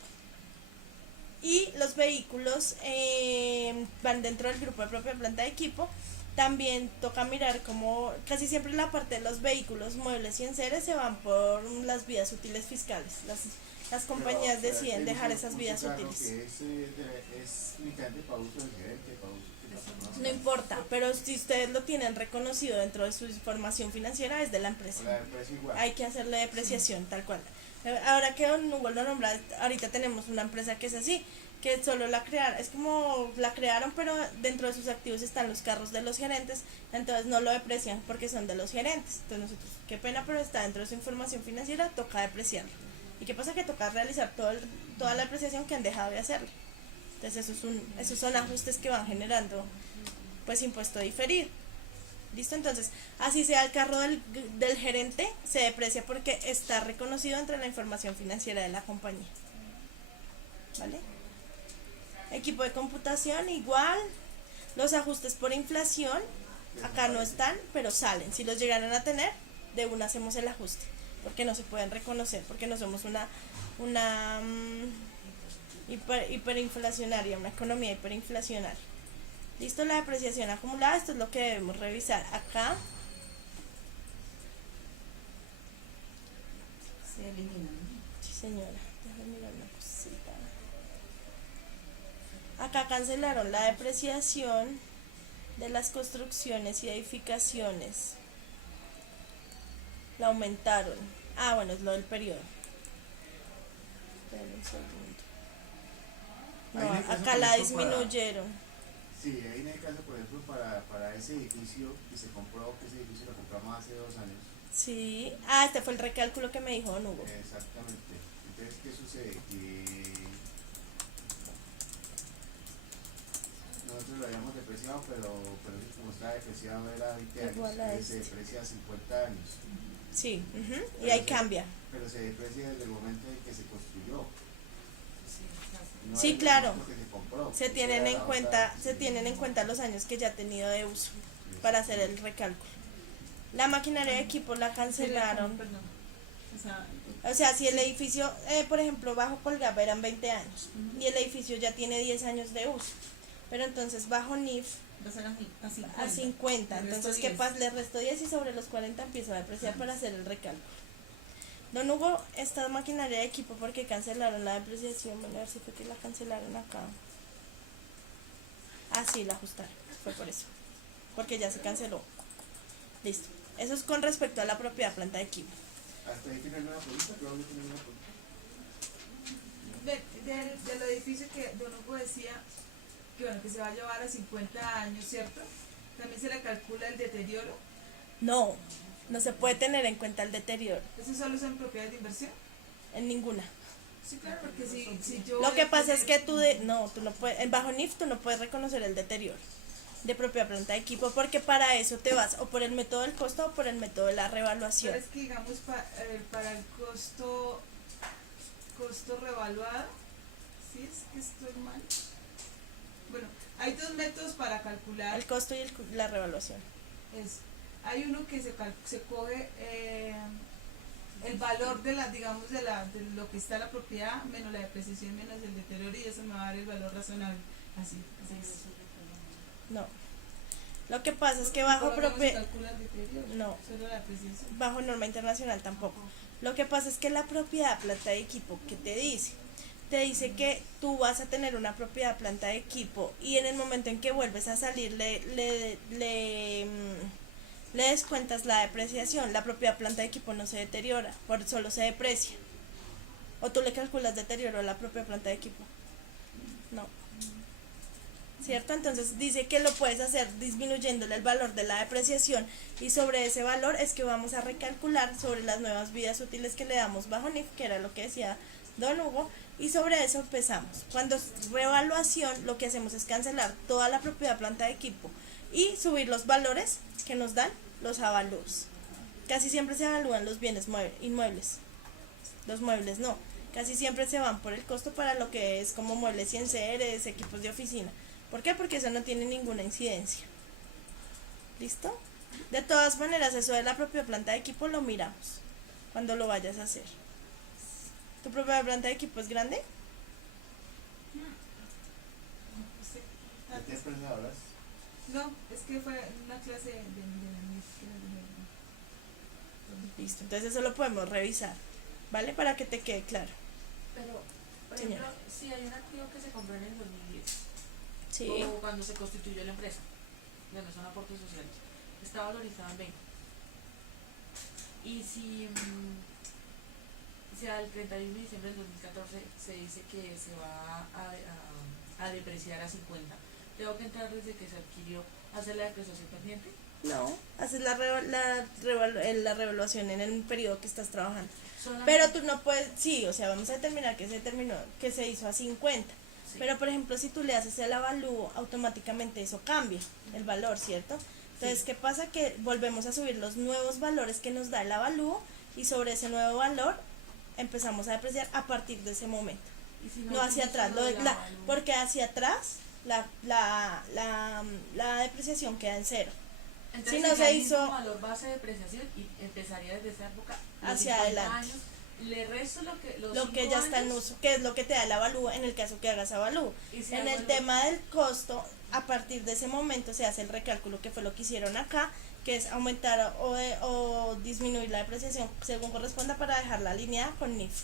Y los vehículos van dentro del grupo de propiedad, planta de equipo. También toca mirar cómo casi siempre la parte de los vehículos, muebles y enseres se van por las vidas útiles fiscales. Las compañías deciden dejar esas vidas útiles. Que es únicamente para uso del gerente, para uso no importa, pero si ustedes lo tienen reconocido dentro de su información financiera es de la empresa. Hay que hacerle depreciación tal cual. Ahora que Don Hugo lo nombra, ahorita tenemos una empresa que es así, que solo la crearon, es como la crearon, pero dentro de sus activos están los carros de los gerentes, entonces no lo deprecian porque son de los gerentes. Entonces nosotros, qué pena, pero está dentro de su información financiera, toca depreciarlo. ¿Y qué pasa? Que toca realizar toda la depreciación que han dejado de hacerlo. Entonces esos son ajustes que van generando pues impuesto diferido. ¿Listo? Entonces, así sea el carro del gerente, se deprecia porque está reconocido entre la información financiera de la compañía. ¿Vale? Equipo de computación, igual. Los ajustes por inflación, acá no están, pero salen. Si los llegaran a tener, de una hacemos el ajuste, porque no se pueden reconocer, porque no somos una hiperinflacionaria, una economía hiperinflacionaria. Listo, la depreciación acumulada, esto es lo que debemos revisar acá. Se eliminan. Sí, señora, déjame mirar una cosita. Acá cancelaron la depreciación de las construcciones y edificaciones. La aumentaron. Ah, bueno, es lo del periodo. Esperen un segundo. Ahí en el No, caso, acá por la ejemplo, disminuyeron. Sí, ahí en el caso, por ejemplo, para ese edificio, y se compró que ese edificio lo compramos hace 2 años. Sí. Ah, este fue el recálculo que me dijo don Hugo. Exactamente. Entonces, ¿qué sucede? Que nosotros lo habíamos depreciado, pero como está depreciado era 20 años, Igual a entonces se este. deprecia a 50 años. Sí, ujú, y ahí cambia. Pero se deprecia desde el momento en que se construyó. No Sí, desde el claro. momento que se compró. Se Eso tienen era en la cuenta, otra- se tienen en cuenta los años que ya ha tenido de uso para hacer el recálculo. La maquinaria de equipo la cancelaron. Perdón. O sea, O sea, si el edificio, por ejemplo, bajo Colgapa eran 20 años y el edificio ya tiene 10 años de uso, pero entonces bajo NIF va a ser a 50, Le resto entonces ¿qué 10. pasa? Le resto 10 y sobre los 40 empieza a depreciar para hacer el recálculo. Don Hugo, esta maquinaria de equipo, porque cancelaron la depreciación, bueno, a ver si fue que la cancelaron acá. Ah, sí, la ajustaron, fue por eso, porque ya se canceló. Listo, eso es con respecto a la propiedad planta de equipo. Hasta ahí tienen una política, creo que tienen una política. Del edificio que Don Hugo decía que bueno, que se va a llevar a 50 años, ¿cierto? También se le calcula el deterioro. No, no se puede tener en cuenta el deterioro, ¿Eso solo es en propiedades de inversión? en ninguna. Sí, claro, porque si yo... Lo que pasa es que tú no puedes, en bajo NIF tú no puedes reconocer el deterioro de propiedad planta de equipo, porque para eso te vas o por el método del costo o por el método de la revaluación. Pero es que digamos para el costo revaluado, ¿sí es que estoy mal? Bueno, hay dos métodos para calcular El costo y la revaluación. eso. Hay uno que se coge el valor de la, digamos, de lo que está en la propiedad menos la depreciación menos el deterioro y eso me va a dar el valor razonable. Así es. No. Lo que pasa es que Por bajo lo menos se propiedad, calcula el deterioro, no, solo la depreciación. bajo norma internacional tampoco. Lo que pasa es que la propiedad planta de equipo, ¿qué te dice? Te dice que tú vas a tener una propiedad planta de equipo y en el momento en que vuelves a salir le descuentas la depreciación. La propiedad planta de equipo no se deteriora, solo se deprecia. O tú le calculas deterioro a la propia planta de equipo. No. ¿Cierto? Entonces dice que lo puedes hacer disminuyéndole el valor de la depreciación y sobre ese valor es que vamos a recalcular sobre las nuevas vidas útiles que le damos bajo NIF, que era lo que decía Don Hugo, y sobre eso empezamos. Cuando es revaluación, lo que hacemos es cancelar toda la propiedad planta de equipo y subir los valores que nos dan los avalúos. Casi siempre se evalúan los bienes inmuebles. Los muebles no. Casi siempre se van por el costo para lo que es como muebles y enseres, equipos de oficina. ¿Por qué? Porque eso no tiene ninguna incidencia. ¿Listo? De todas maneras, eso de la propia planta de equipo lo miramos cuando lo vayas a hacer. ¿Tu propia planta de equipo es grande? ¿De qué empresa hablas? No, es que fue una clase de la MIS que nos dijeron. Listo, entonces eso lo podemos revisar, ¿vale? Para que te quede claro. Pero, por Señora. ejemplo, si hay un activo que se compró en el 2010, Sí. o cuando se constituyó la empresa, bueno, son aportes sociales, está valorizado en 20. Y si al 31 de diciembre del 2014 se dice que se va a depreciar a 50, tengo que entrar desde que se adquirió a hacer la depreciación pendiente. No, haces la revaluación en el periodo que estás trabajando. Solamente- Pero tú no puedes, sí, o sea, vamos a determinar que se hizo a 50. Sí. Pero por ejemplo, si tú le haces el avalúo, automáticamente eso cambia el valor, ¿cierto? Entonces, ¿qué pasa? Que volvemos a subir los nuevos valores que nos da el avalúo y sobre ese nuevo valor empezamos a depreciar a partir de ese momento. Y si No hacia atrás, porque hacia atrás la depreciación queda en cero. entonces, si no sería se el mismo hizo- valor base de depreciación y empezaría desde esa época los Hacia 50 adelante. años, le resto lo que los Lo que 5 ya está en años, uso, que es lo que te da el avalúo en el caso que hagas avalúo. y si En hago el tema del costo, a partir de ese momento se hace el recálculo, que fue lo que hicieron acá, que es aumentar o disminuir la depreciación según corresponda para dejarla alineada con NIF.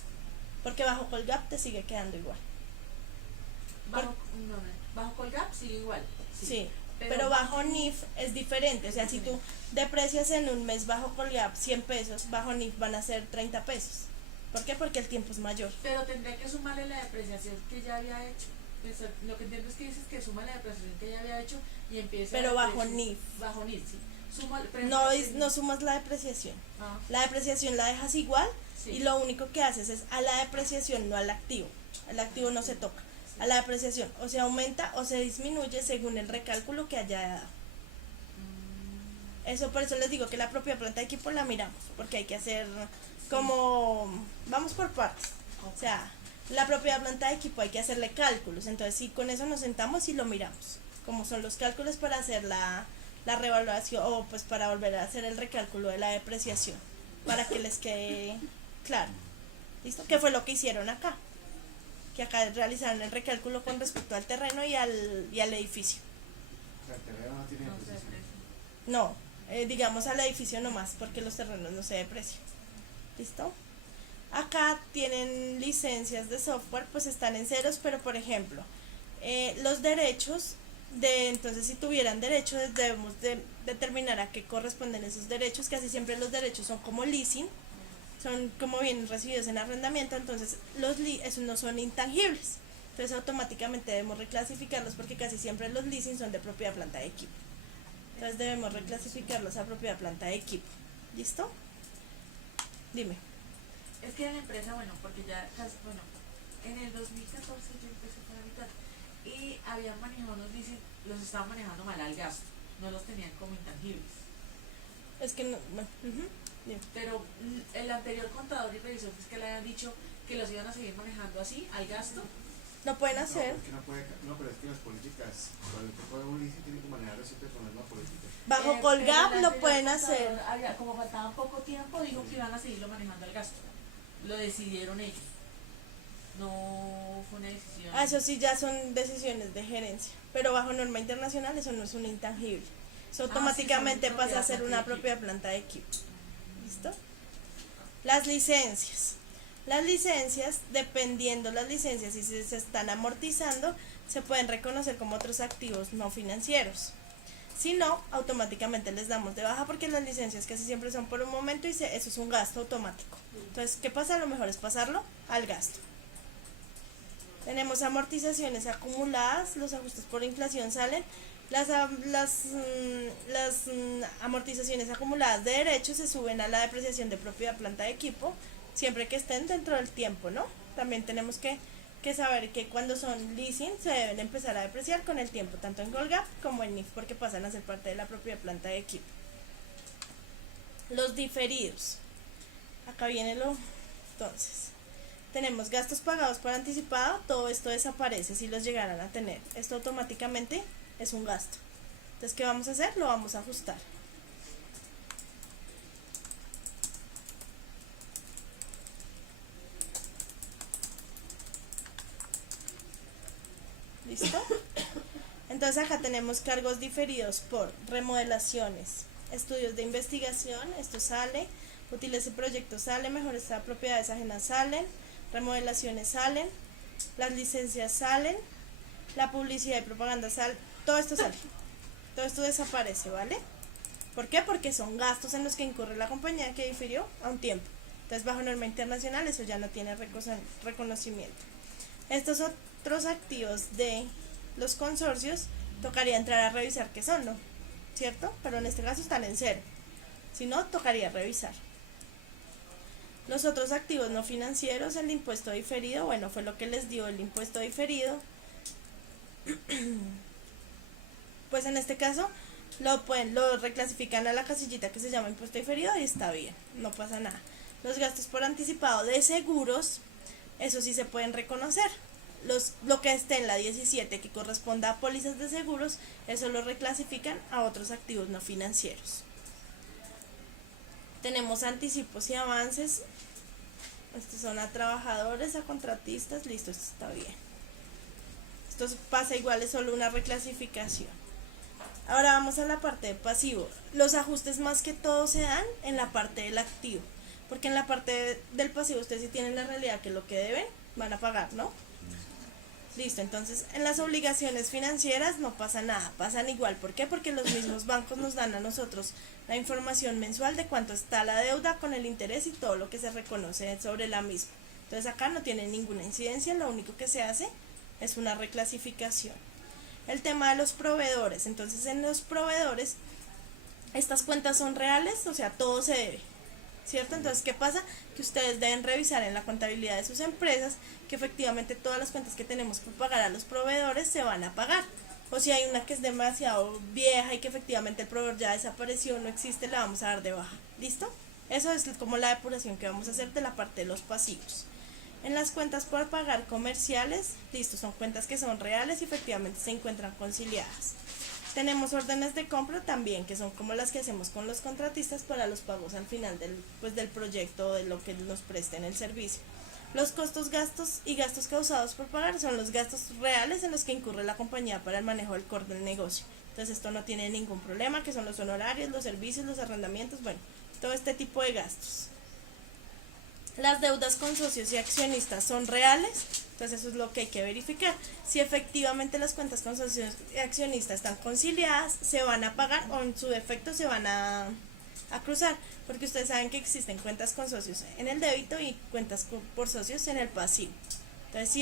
Porque bajo Colgap te sigue quedando igual. bajo Colgap sigue igual. Sí. Pero bajo NIF es diferente. O sea, si tú deprecias en un mes bajo Colgap 100 pesos, bajo NIF van a ser 30 pesos. ¿Por qué? Porque el tiempo es mayor. Pero tendría que sumarle la depreciación que ya había hecho. Pues, lo que entiendo es que dices que suma la depreciación que ya había hecho y empieza Pero a bajo depreciar- NIF. Bajo NIF, sí. No sumas la depreciación. Ah, La depreciación la dejas igual sí. y lo único que haces es a la depreciación, no al activo. El activo no se toca. A la depreciación o se aumenta o se disminuye según el recálculo que haya dado. Eso, por eso les digo que la propia planta de equipo la miramos, porque hay que hacer como, vamos por partes. O sea, la propia planta de equipo hay que hacerle cálculos. Entonces, sí, con eso nos sentamos y lo miramos. Como son los cálculos para hacer la revaluación o pues para volver a hacer el recálculo de la depreciación, para que les quede claro. ¿Listo? ¿Qué fue lo que hicieron acá? Que acá realizaron el recálculo con respecto al terreno y al edificio. O sea, el terreno no tiene No se depreciación. deprecia. No, digamos al edificio nomás, porque los terrenos no se deprecian. ¿Listo? Acá tienen licencias de software, pues están en ceros, pero por ejemplo, los derechos entonces si tuvieran derechos debemos de determinar a qué corresponden esos derechos. Casi siempre los derechos son como leasing, son como bienes recibidos en arrendamiento, entonces esos no son intangibles. Entonces automáticamente debemos reclasificarlos porque casi siempre los leasing son de propiedad planta de equipo. Entonces debemos reclasificarlos a propiedad planta de equipo. ¿Listo? Dime. Es que en la empresa, bueno, porque ya casi, bueno, en el 2014 yo empecé con la mitad y habían manejado unos leasing, los estaban manejando mal al gasto, no los tenían como intangibles. Es que no. Bueno, dime. Pero el anterior contador y revisor fiscal le habían dicho que los iban a seguir manejando así, al gasto. Lo pueden hacer. No, pero es que las políticas, cuando el tipo de un leasing tiene que manejar siempre con la misma política. Bajo Pero Colgap el lo anterior pueden contador hacer. como faltaba poco tiempo, dijo que iban a seguirlo manejando al gasto. Lo decidieron ellos. No fue una decisión. Eso sí ya son decisiones de gerencia. Pero bajo norma internacional eso no es un intangible. Eso automáticamente son pasa a ser propiedad una planta de propia planta de equipo. ¿Listo? Las licencias. Las licencias, dependiendo las licencias, si se están amortizando, se pueden reconocer como otros activos no financieros. Si no, automáticamente les damos de baja porque las licencias casi siempre son por un momento y eso es un gasto automático. Entonces, ¿qué pasa? Lo mejor es pasarlo al gasto. Tenemos amortizaciones acumuladas, los ajustes por inflación salen. Las amortizaciones acumuladas de derechos se suben a la depreciación de propiedad planta de equipo, siempre que estén dentro del tiempo, ¿no? También tenemos que saber que cuando son leasing se deben empezar a depreciar con el tiempo, tanto en Colgap como en NIF, porque pasan a ser parte de la propiedad planta de equipo. Los diferidos. Acá viene entonces. Tenemos gastos pagados por anticipado, todo esto desaparece si los llegaran a tener. Esto automáticamente es un gasto. Entonces, ¿qué vamos a hacer? Lo vamos a ajustar. ¿Listo? Entonces acá tenemos cargos diferidos por remodelaciones, estudios de investigación, esto sale, útiles y proyectos sale, mejor estas propiedades ajenas salen, remodelaciones salen, las licencias salen, la publicidad y propaganda sale, todo esto sale, todo esto desaparece, ¿vale? ¿Por qué? Porque son gastos en los que incurre la compañía que difirió a un tiempo. Entonces bajo norma internacional eso ya no tiene reconocimiento. Estos otros activos de los consorcios tocaría entrar a revisar qué son, ¿no? ¿Cierto? Pero en este caso están en cero. Si no, tocaría revisar. Los otros activos no financieros, el impuesto diferido, bueno, fue lo que les dio el impuesto diferido. Pues en este caso, lo reclasifican a la casillita que se llama impuesto diferido y está bien, no pasa nada. Los gastos por anticipado de seguros, eso sí se pueden reconocer. Lo que esté en la 17 que corresponda a pólizas de seguros, eso lo reclasifican a otros activos no financieros. Tenemos anticipos y avances. Estos son a trabajadores, a contratistas, listo, esto está bien. Esto pasa igual, es solo una reclasificación. Ahora vamos a la parte de pasivo. Los ajustes más que todo se dan en la parte del activo, porque en la parte del pasivo ustedes sí tienen la realidad que lo que deben van a pagar, ¿no? Listo, entonces en las obligaciones financieras no pasa nada, pasan igual. ¿Por qué? Porque los mismos bancos nos dan a nosotros la información mensual de cuánto está la deuda con el interés y todo lo que se reconoce sobre la misma. Entonces acá no tiene ninguna incidencia, lo único que se hace es una reclasificación. El tema de los proveedores, entonces en los proveedores estas cuentas son reales, o sea, todo se debe, ¿cierto? Entonces, ¿qué pasa? Que ustedes deben revisar en la contabilidad de sus empresas que efectivamente todas las cuentas que tenemos por pagar a los proveedores se van a pagar. O si hay una que es demasiado vieja y que efectivamente el proveedor ya desapareció, no existe, la vamos a dar de baja. ¿Listo? Eso es como la depuración que vamos a hacer de la parte de los pasivos. En las cuentas por pagar comerciales, listo, son cuentas que son reales y efectivamente se encuentran conciliadas. Tenemos órdenes de compra también, que son como las que hacemos con los contratistas para los pagos al final del proyecto o de lo que nos presten el servicio. Los costos, gastos y gastos causados por pagar son los gastos reales en los que incurre la compañía para el manejo del core del negocio. Entonces esto no tiene ningún problema, que son los honorarios, los servicios, los arrendamientos, bueno, todo este tipo de gastos. Las deudas con socios y accionistas son reales, entonces eso es lo que hay que verificar. Si efectivamente las cuentas con socios y accionistas están conciliadas, se van a pagar o en su defecto se van a cruzar, porque ustedes saben que existen cuentas con socios en el débito y cuentas por socios en el pasivo. Entonces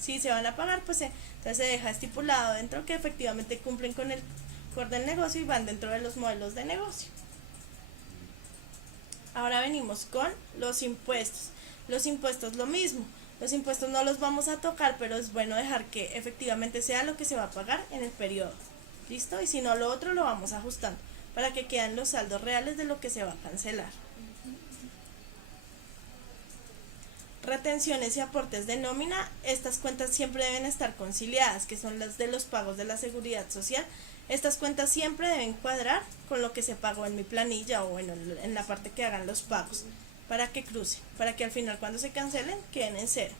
si se van a pagar, pues entonces se deja estipulado dentro que efectivamente cumplen con el core del negocio y van dentro de los modelos de negocio. Ahora venimos con los impuestos. Los impuestos lo mismo. Los impuestos no los vamos a tocar, pero es bueno dejar que efectivamente sea lo que se va a pagar en el periodo. ¿Listo? Y si no, lo otro lo vamos ajustando para que queden los saldos reales de lo que se va a cancelar. Retenciones y aportes de nómina. Estas cuentas siempre deben estar conciliadas, que son las de los pagos de la seguridad social. Estas cuentas siempre deben cuadrar con lo que se pagó en mi planilla o bueno, en la parte que hagan los pagos, para que crucen, para que al final cuando se cancelen queden en cero.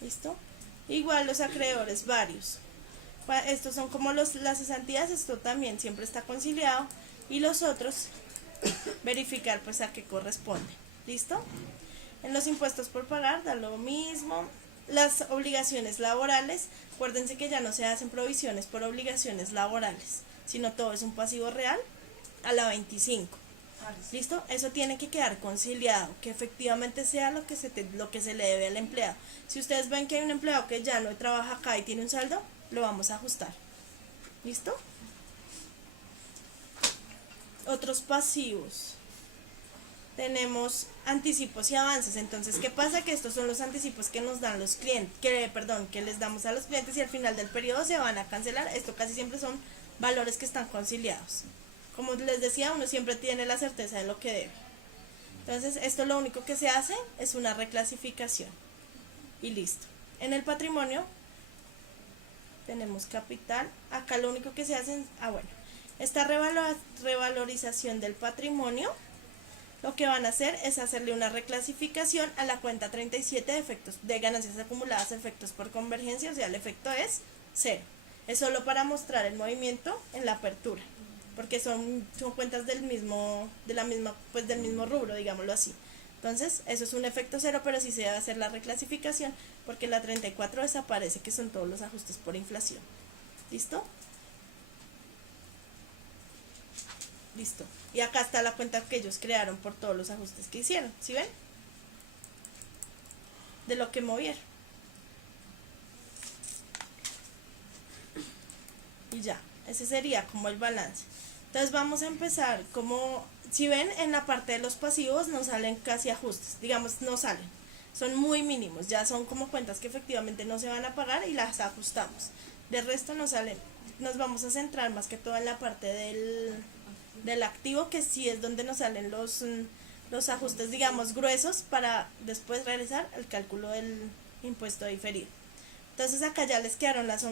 ¿Listo? Igual los acreedores varios. Estos son como las cesantías, esto también siempre está conciliado. Y los otros, verificar pues a qué corresponde. ¿Listo? En los impuestos por pagar da lo mismo. Las obligaciones laborales, acuérdense que ya no se hacen provisiones por obligaciones laborales, sino todo es un pasivo real a la 25. ¿Listo? Eso tiene que quedar conciliado, que efectivamente sea lo que se le debe al empleado. Si ustedes ven que hay un empleado que ya no trabaja acá y tiene un saldo, lo vamos a ajustar. ¿Listo? Otros pasivos. Tenemos anticipos y avances. Entonces, ¿qué pasa? Que estos son los anticipos que nos dan los clientes, que les damos a los clientes y al final del periodo se van a cancelar. Esto casi siempre son valores que están conciliados. Como les decía, uno siempre tiene la certeza de lo que debe. Entonces, esto lo único que se hace es una reclasificación. Y listo. En el patrimonio tenemos capital. Acá lo único que se hace esta revalorización del patrimonio. Lo que van a hacer es hacerle una reclasificación a la cuenta 37 de efectos de ganancias acumuladas, efectos por convergencia, o sea, el efecto es 0. Es solo para mostrar el movimiento en la apertura, porque son cuentas del mismo rubro, digámoslo así. Entonces, eso es un efecto 0, pero sí se debe hacer la reclasificación, porque la 34 desaparece, que son todos los ajustes por inflación. ¿Listo? Listo. Y acá está la cuenta que ellos crearon por todos los ajustes que hicieron. ¿Sí ven? De lo que movieron. Y ya. Ese sería como el balance. Entonces vamos a empezar como... Si ven, en la parte de los pasivos no salen casi ajustes. Digamos, no salen. Son muy mínimos. Ya son como cuentas que efectivamente no se van a pagar y las ajustamos. De resto no salen. Nos vamos a centrar más que todo en la parte del activo, que sí es donde nos salen los ajustes, digamos, gruesos para después realizar el cálculo del impuesto diferido. Entonces acá ya les quedaron las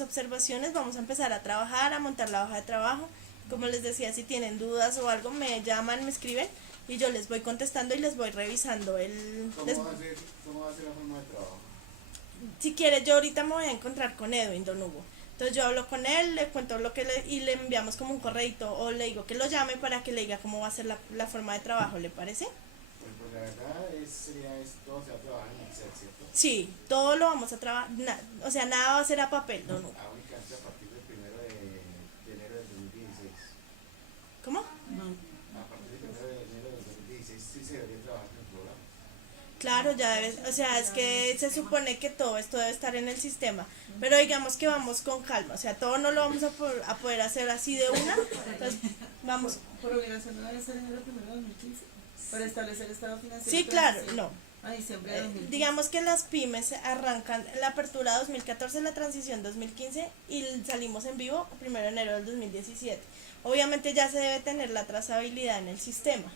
observaciones, vamos a empezar a trabajar, a montar la hoja de trabajo. Como les decía, si tienen dudas o algo, me llaman, me escriben y yo les voy contestando y les voy revisando ¿Cómo va a ser la forma de trabajo? Si quiere, yo ahorita me voy a encontrar con Edwin, don Hugo. Entonces yo hablo con él, le cuento lo que y le enviamos como un correito o le digo que lo llame para que le diga cómo va a ser la forma de trabajo, ¿le parece? Pues la verdad todo se va a trabajar en Excel, ¿cierto? Sí, todo lo vamos a trabajar, o sea, nada va a ser a papel, don Hugo. Únicamente a partir del 1 de enero del 2016. ¿Cómo? A partir del 1 de enero del 2016 sí se debería trabajar en el programa. Claro, ya debes, o sea, es que se supone que todo esto debe estar en el sistema, pero digamos que vamos con calma, o sea, todo no lo vamos a poder hacer así de una, entonces vamos. Por obligación no debe ser en enero 1 de 2015 para establecer estado financiero. Sí, claro, no. A diciembre de 2015. Digamos que las pymes arrancan la apertura 2014, la transición 2015 y salimos en vivo 1 de enero del 2017. Obviamente ya se debe tener la trazabilidad en el sistema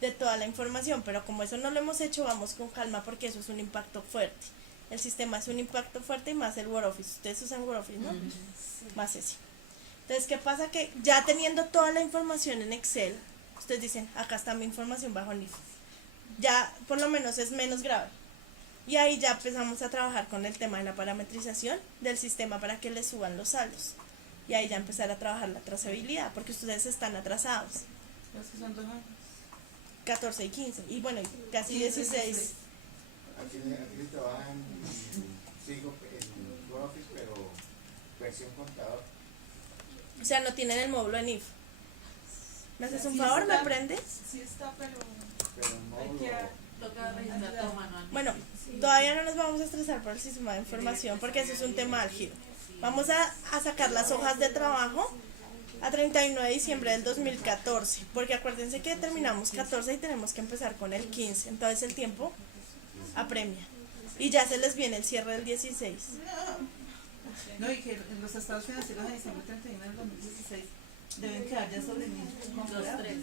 de toda la información, pero como eso no lo hemos hecho, vamos con calma porque eso es un impacto fuerte. El sistema es un impacto fuerte y más el Word Office. Ustedes usan Word Office, ¿no? Más ese. Entonces, ¿qué pasa? Que ya teniendo toda la información en Excel, ustedes dicen, acá está mi información bajo NIF. Ya por lo menos es menos grave. Y ahí ya empezamos a trabajar con el tema de la parametrización del sistema para que le suban los saldos. Y ahí ya empezar a trabajar la trazabilidad, porque ustedes están atrasados. Los que son 2 años. 14 y 15, y bueno, casi 16. Aquí trabajan sigo en Word Office, pero versión contador. O sea, no tienen el módulo en IF. ¿Me haces un Sí favor? ¿Me está. prendes? Sí está, pero Pero hay no que... Toca registrar todo manualmente. Bueno, todavía no nos vamos a estresar por el sistema de información porque eso es un tema álgido. Vamos a sacar las hojas de trabajo a 31 de diciembre del 2014, porque acuérdense que terminamos 14 y tenemos que empezar con el 15, entonces el tiempo apremia. Y ya se les viene el cierre del 16. No, y que en los estados financieros de diciembre 31 del 2016 deben quedar ya sobre Los tres.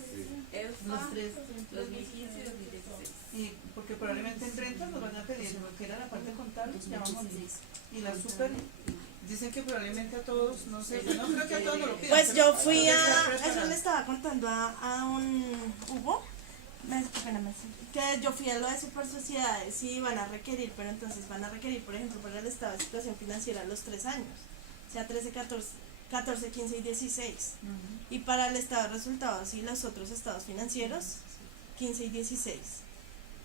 Los tres. 2015 y 2016. Y porque probablemente en renta nos van a pedir lo que era la parte contable, ya vamos y la super. Dicen que probablemente a todos, no sé, no creo que a todos no lo pidan. Pues pero yo fui hay que a, estar eso preparados. le estaba contando a un Hugo, que yo fui a lo de super sociedades y van a requerir, pero entonces van a requerir, por ejemplo, para el estado de situación financiera los 3 años, o sea, 13, 14, 15 y 16. Y para el estado de resultados y los otros estados financieros, 15 y 16.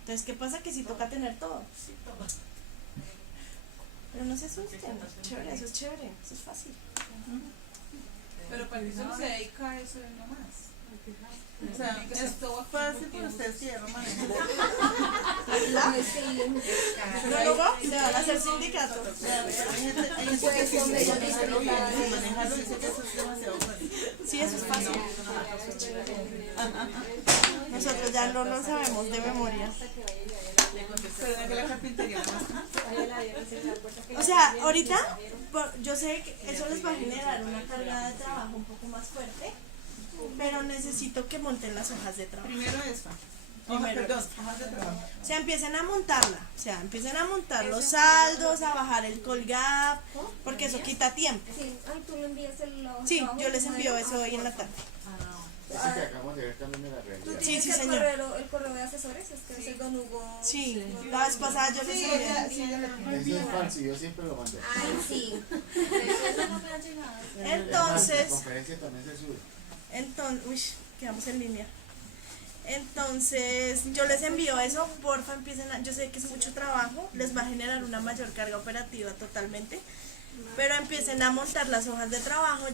Entonces, ¿qué pasa? Que si toca tener todo. Pero no se asusten, chévere, eso es chévere, eso es fácil. Pero para eso no se dedica a eso nomás. O sea, es fácil para ustedes que ya lo manejan. No, luego le van a hacer sindicato. Hay gente que sí manejarlo bien, manejarlo dice que eso es demasiado bueno. Sí, eso es fácil. Nosotros ya no lo sabemos de memoria. Pero de que la carpintería no. O sea, ahorita yo sé que eso les va a generar una carga de trabajo un poco más fuerte, pero necesito que monten las hojas de trabajo. Primero esta. Primero Perdón, hojas de trabajo. O sea, empiecen a montarla, o sea, empiecen a montar los saldos, a bajar el colgap, porque eso quita tiempo. Sí, ay, tú le envías el Sí, yo les envío eso hoy en la tarde. Eso que acabamos de ver también en la ¿Tú realidad. Sí, tienes sí, el, señor. el correo de asesores? Es que es el don Hugo. Sí, la vez pasada yo les Sí, envié. ella le Eso es falso, yo siempre lo mando. Ay, sí. Eso no me ha llegado. La Entonces, conferencia también se sube. uy, quedamos en línea. Entonces, yo les envío eso, porfa, empiecen yo sé que es mucho trabajo, les va a generar una mayor carga operativa totalmente, pero empiecen a montar las hojas de trabajo.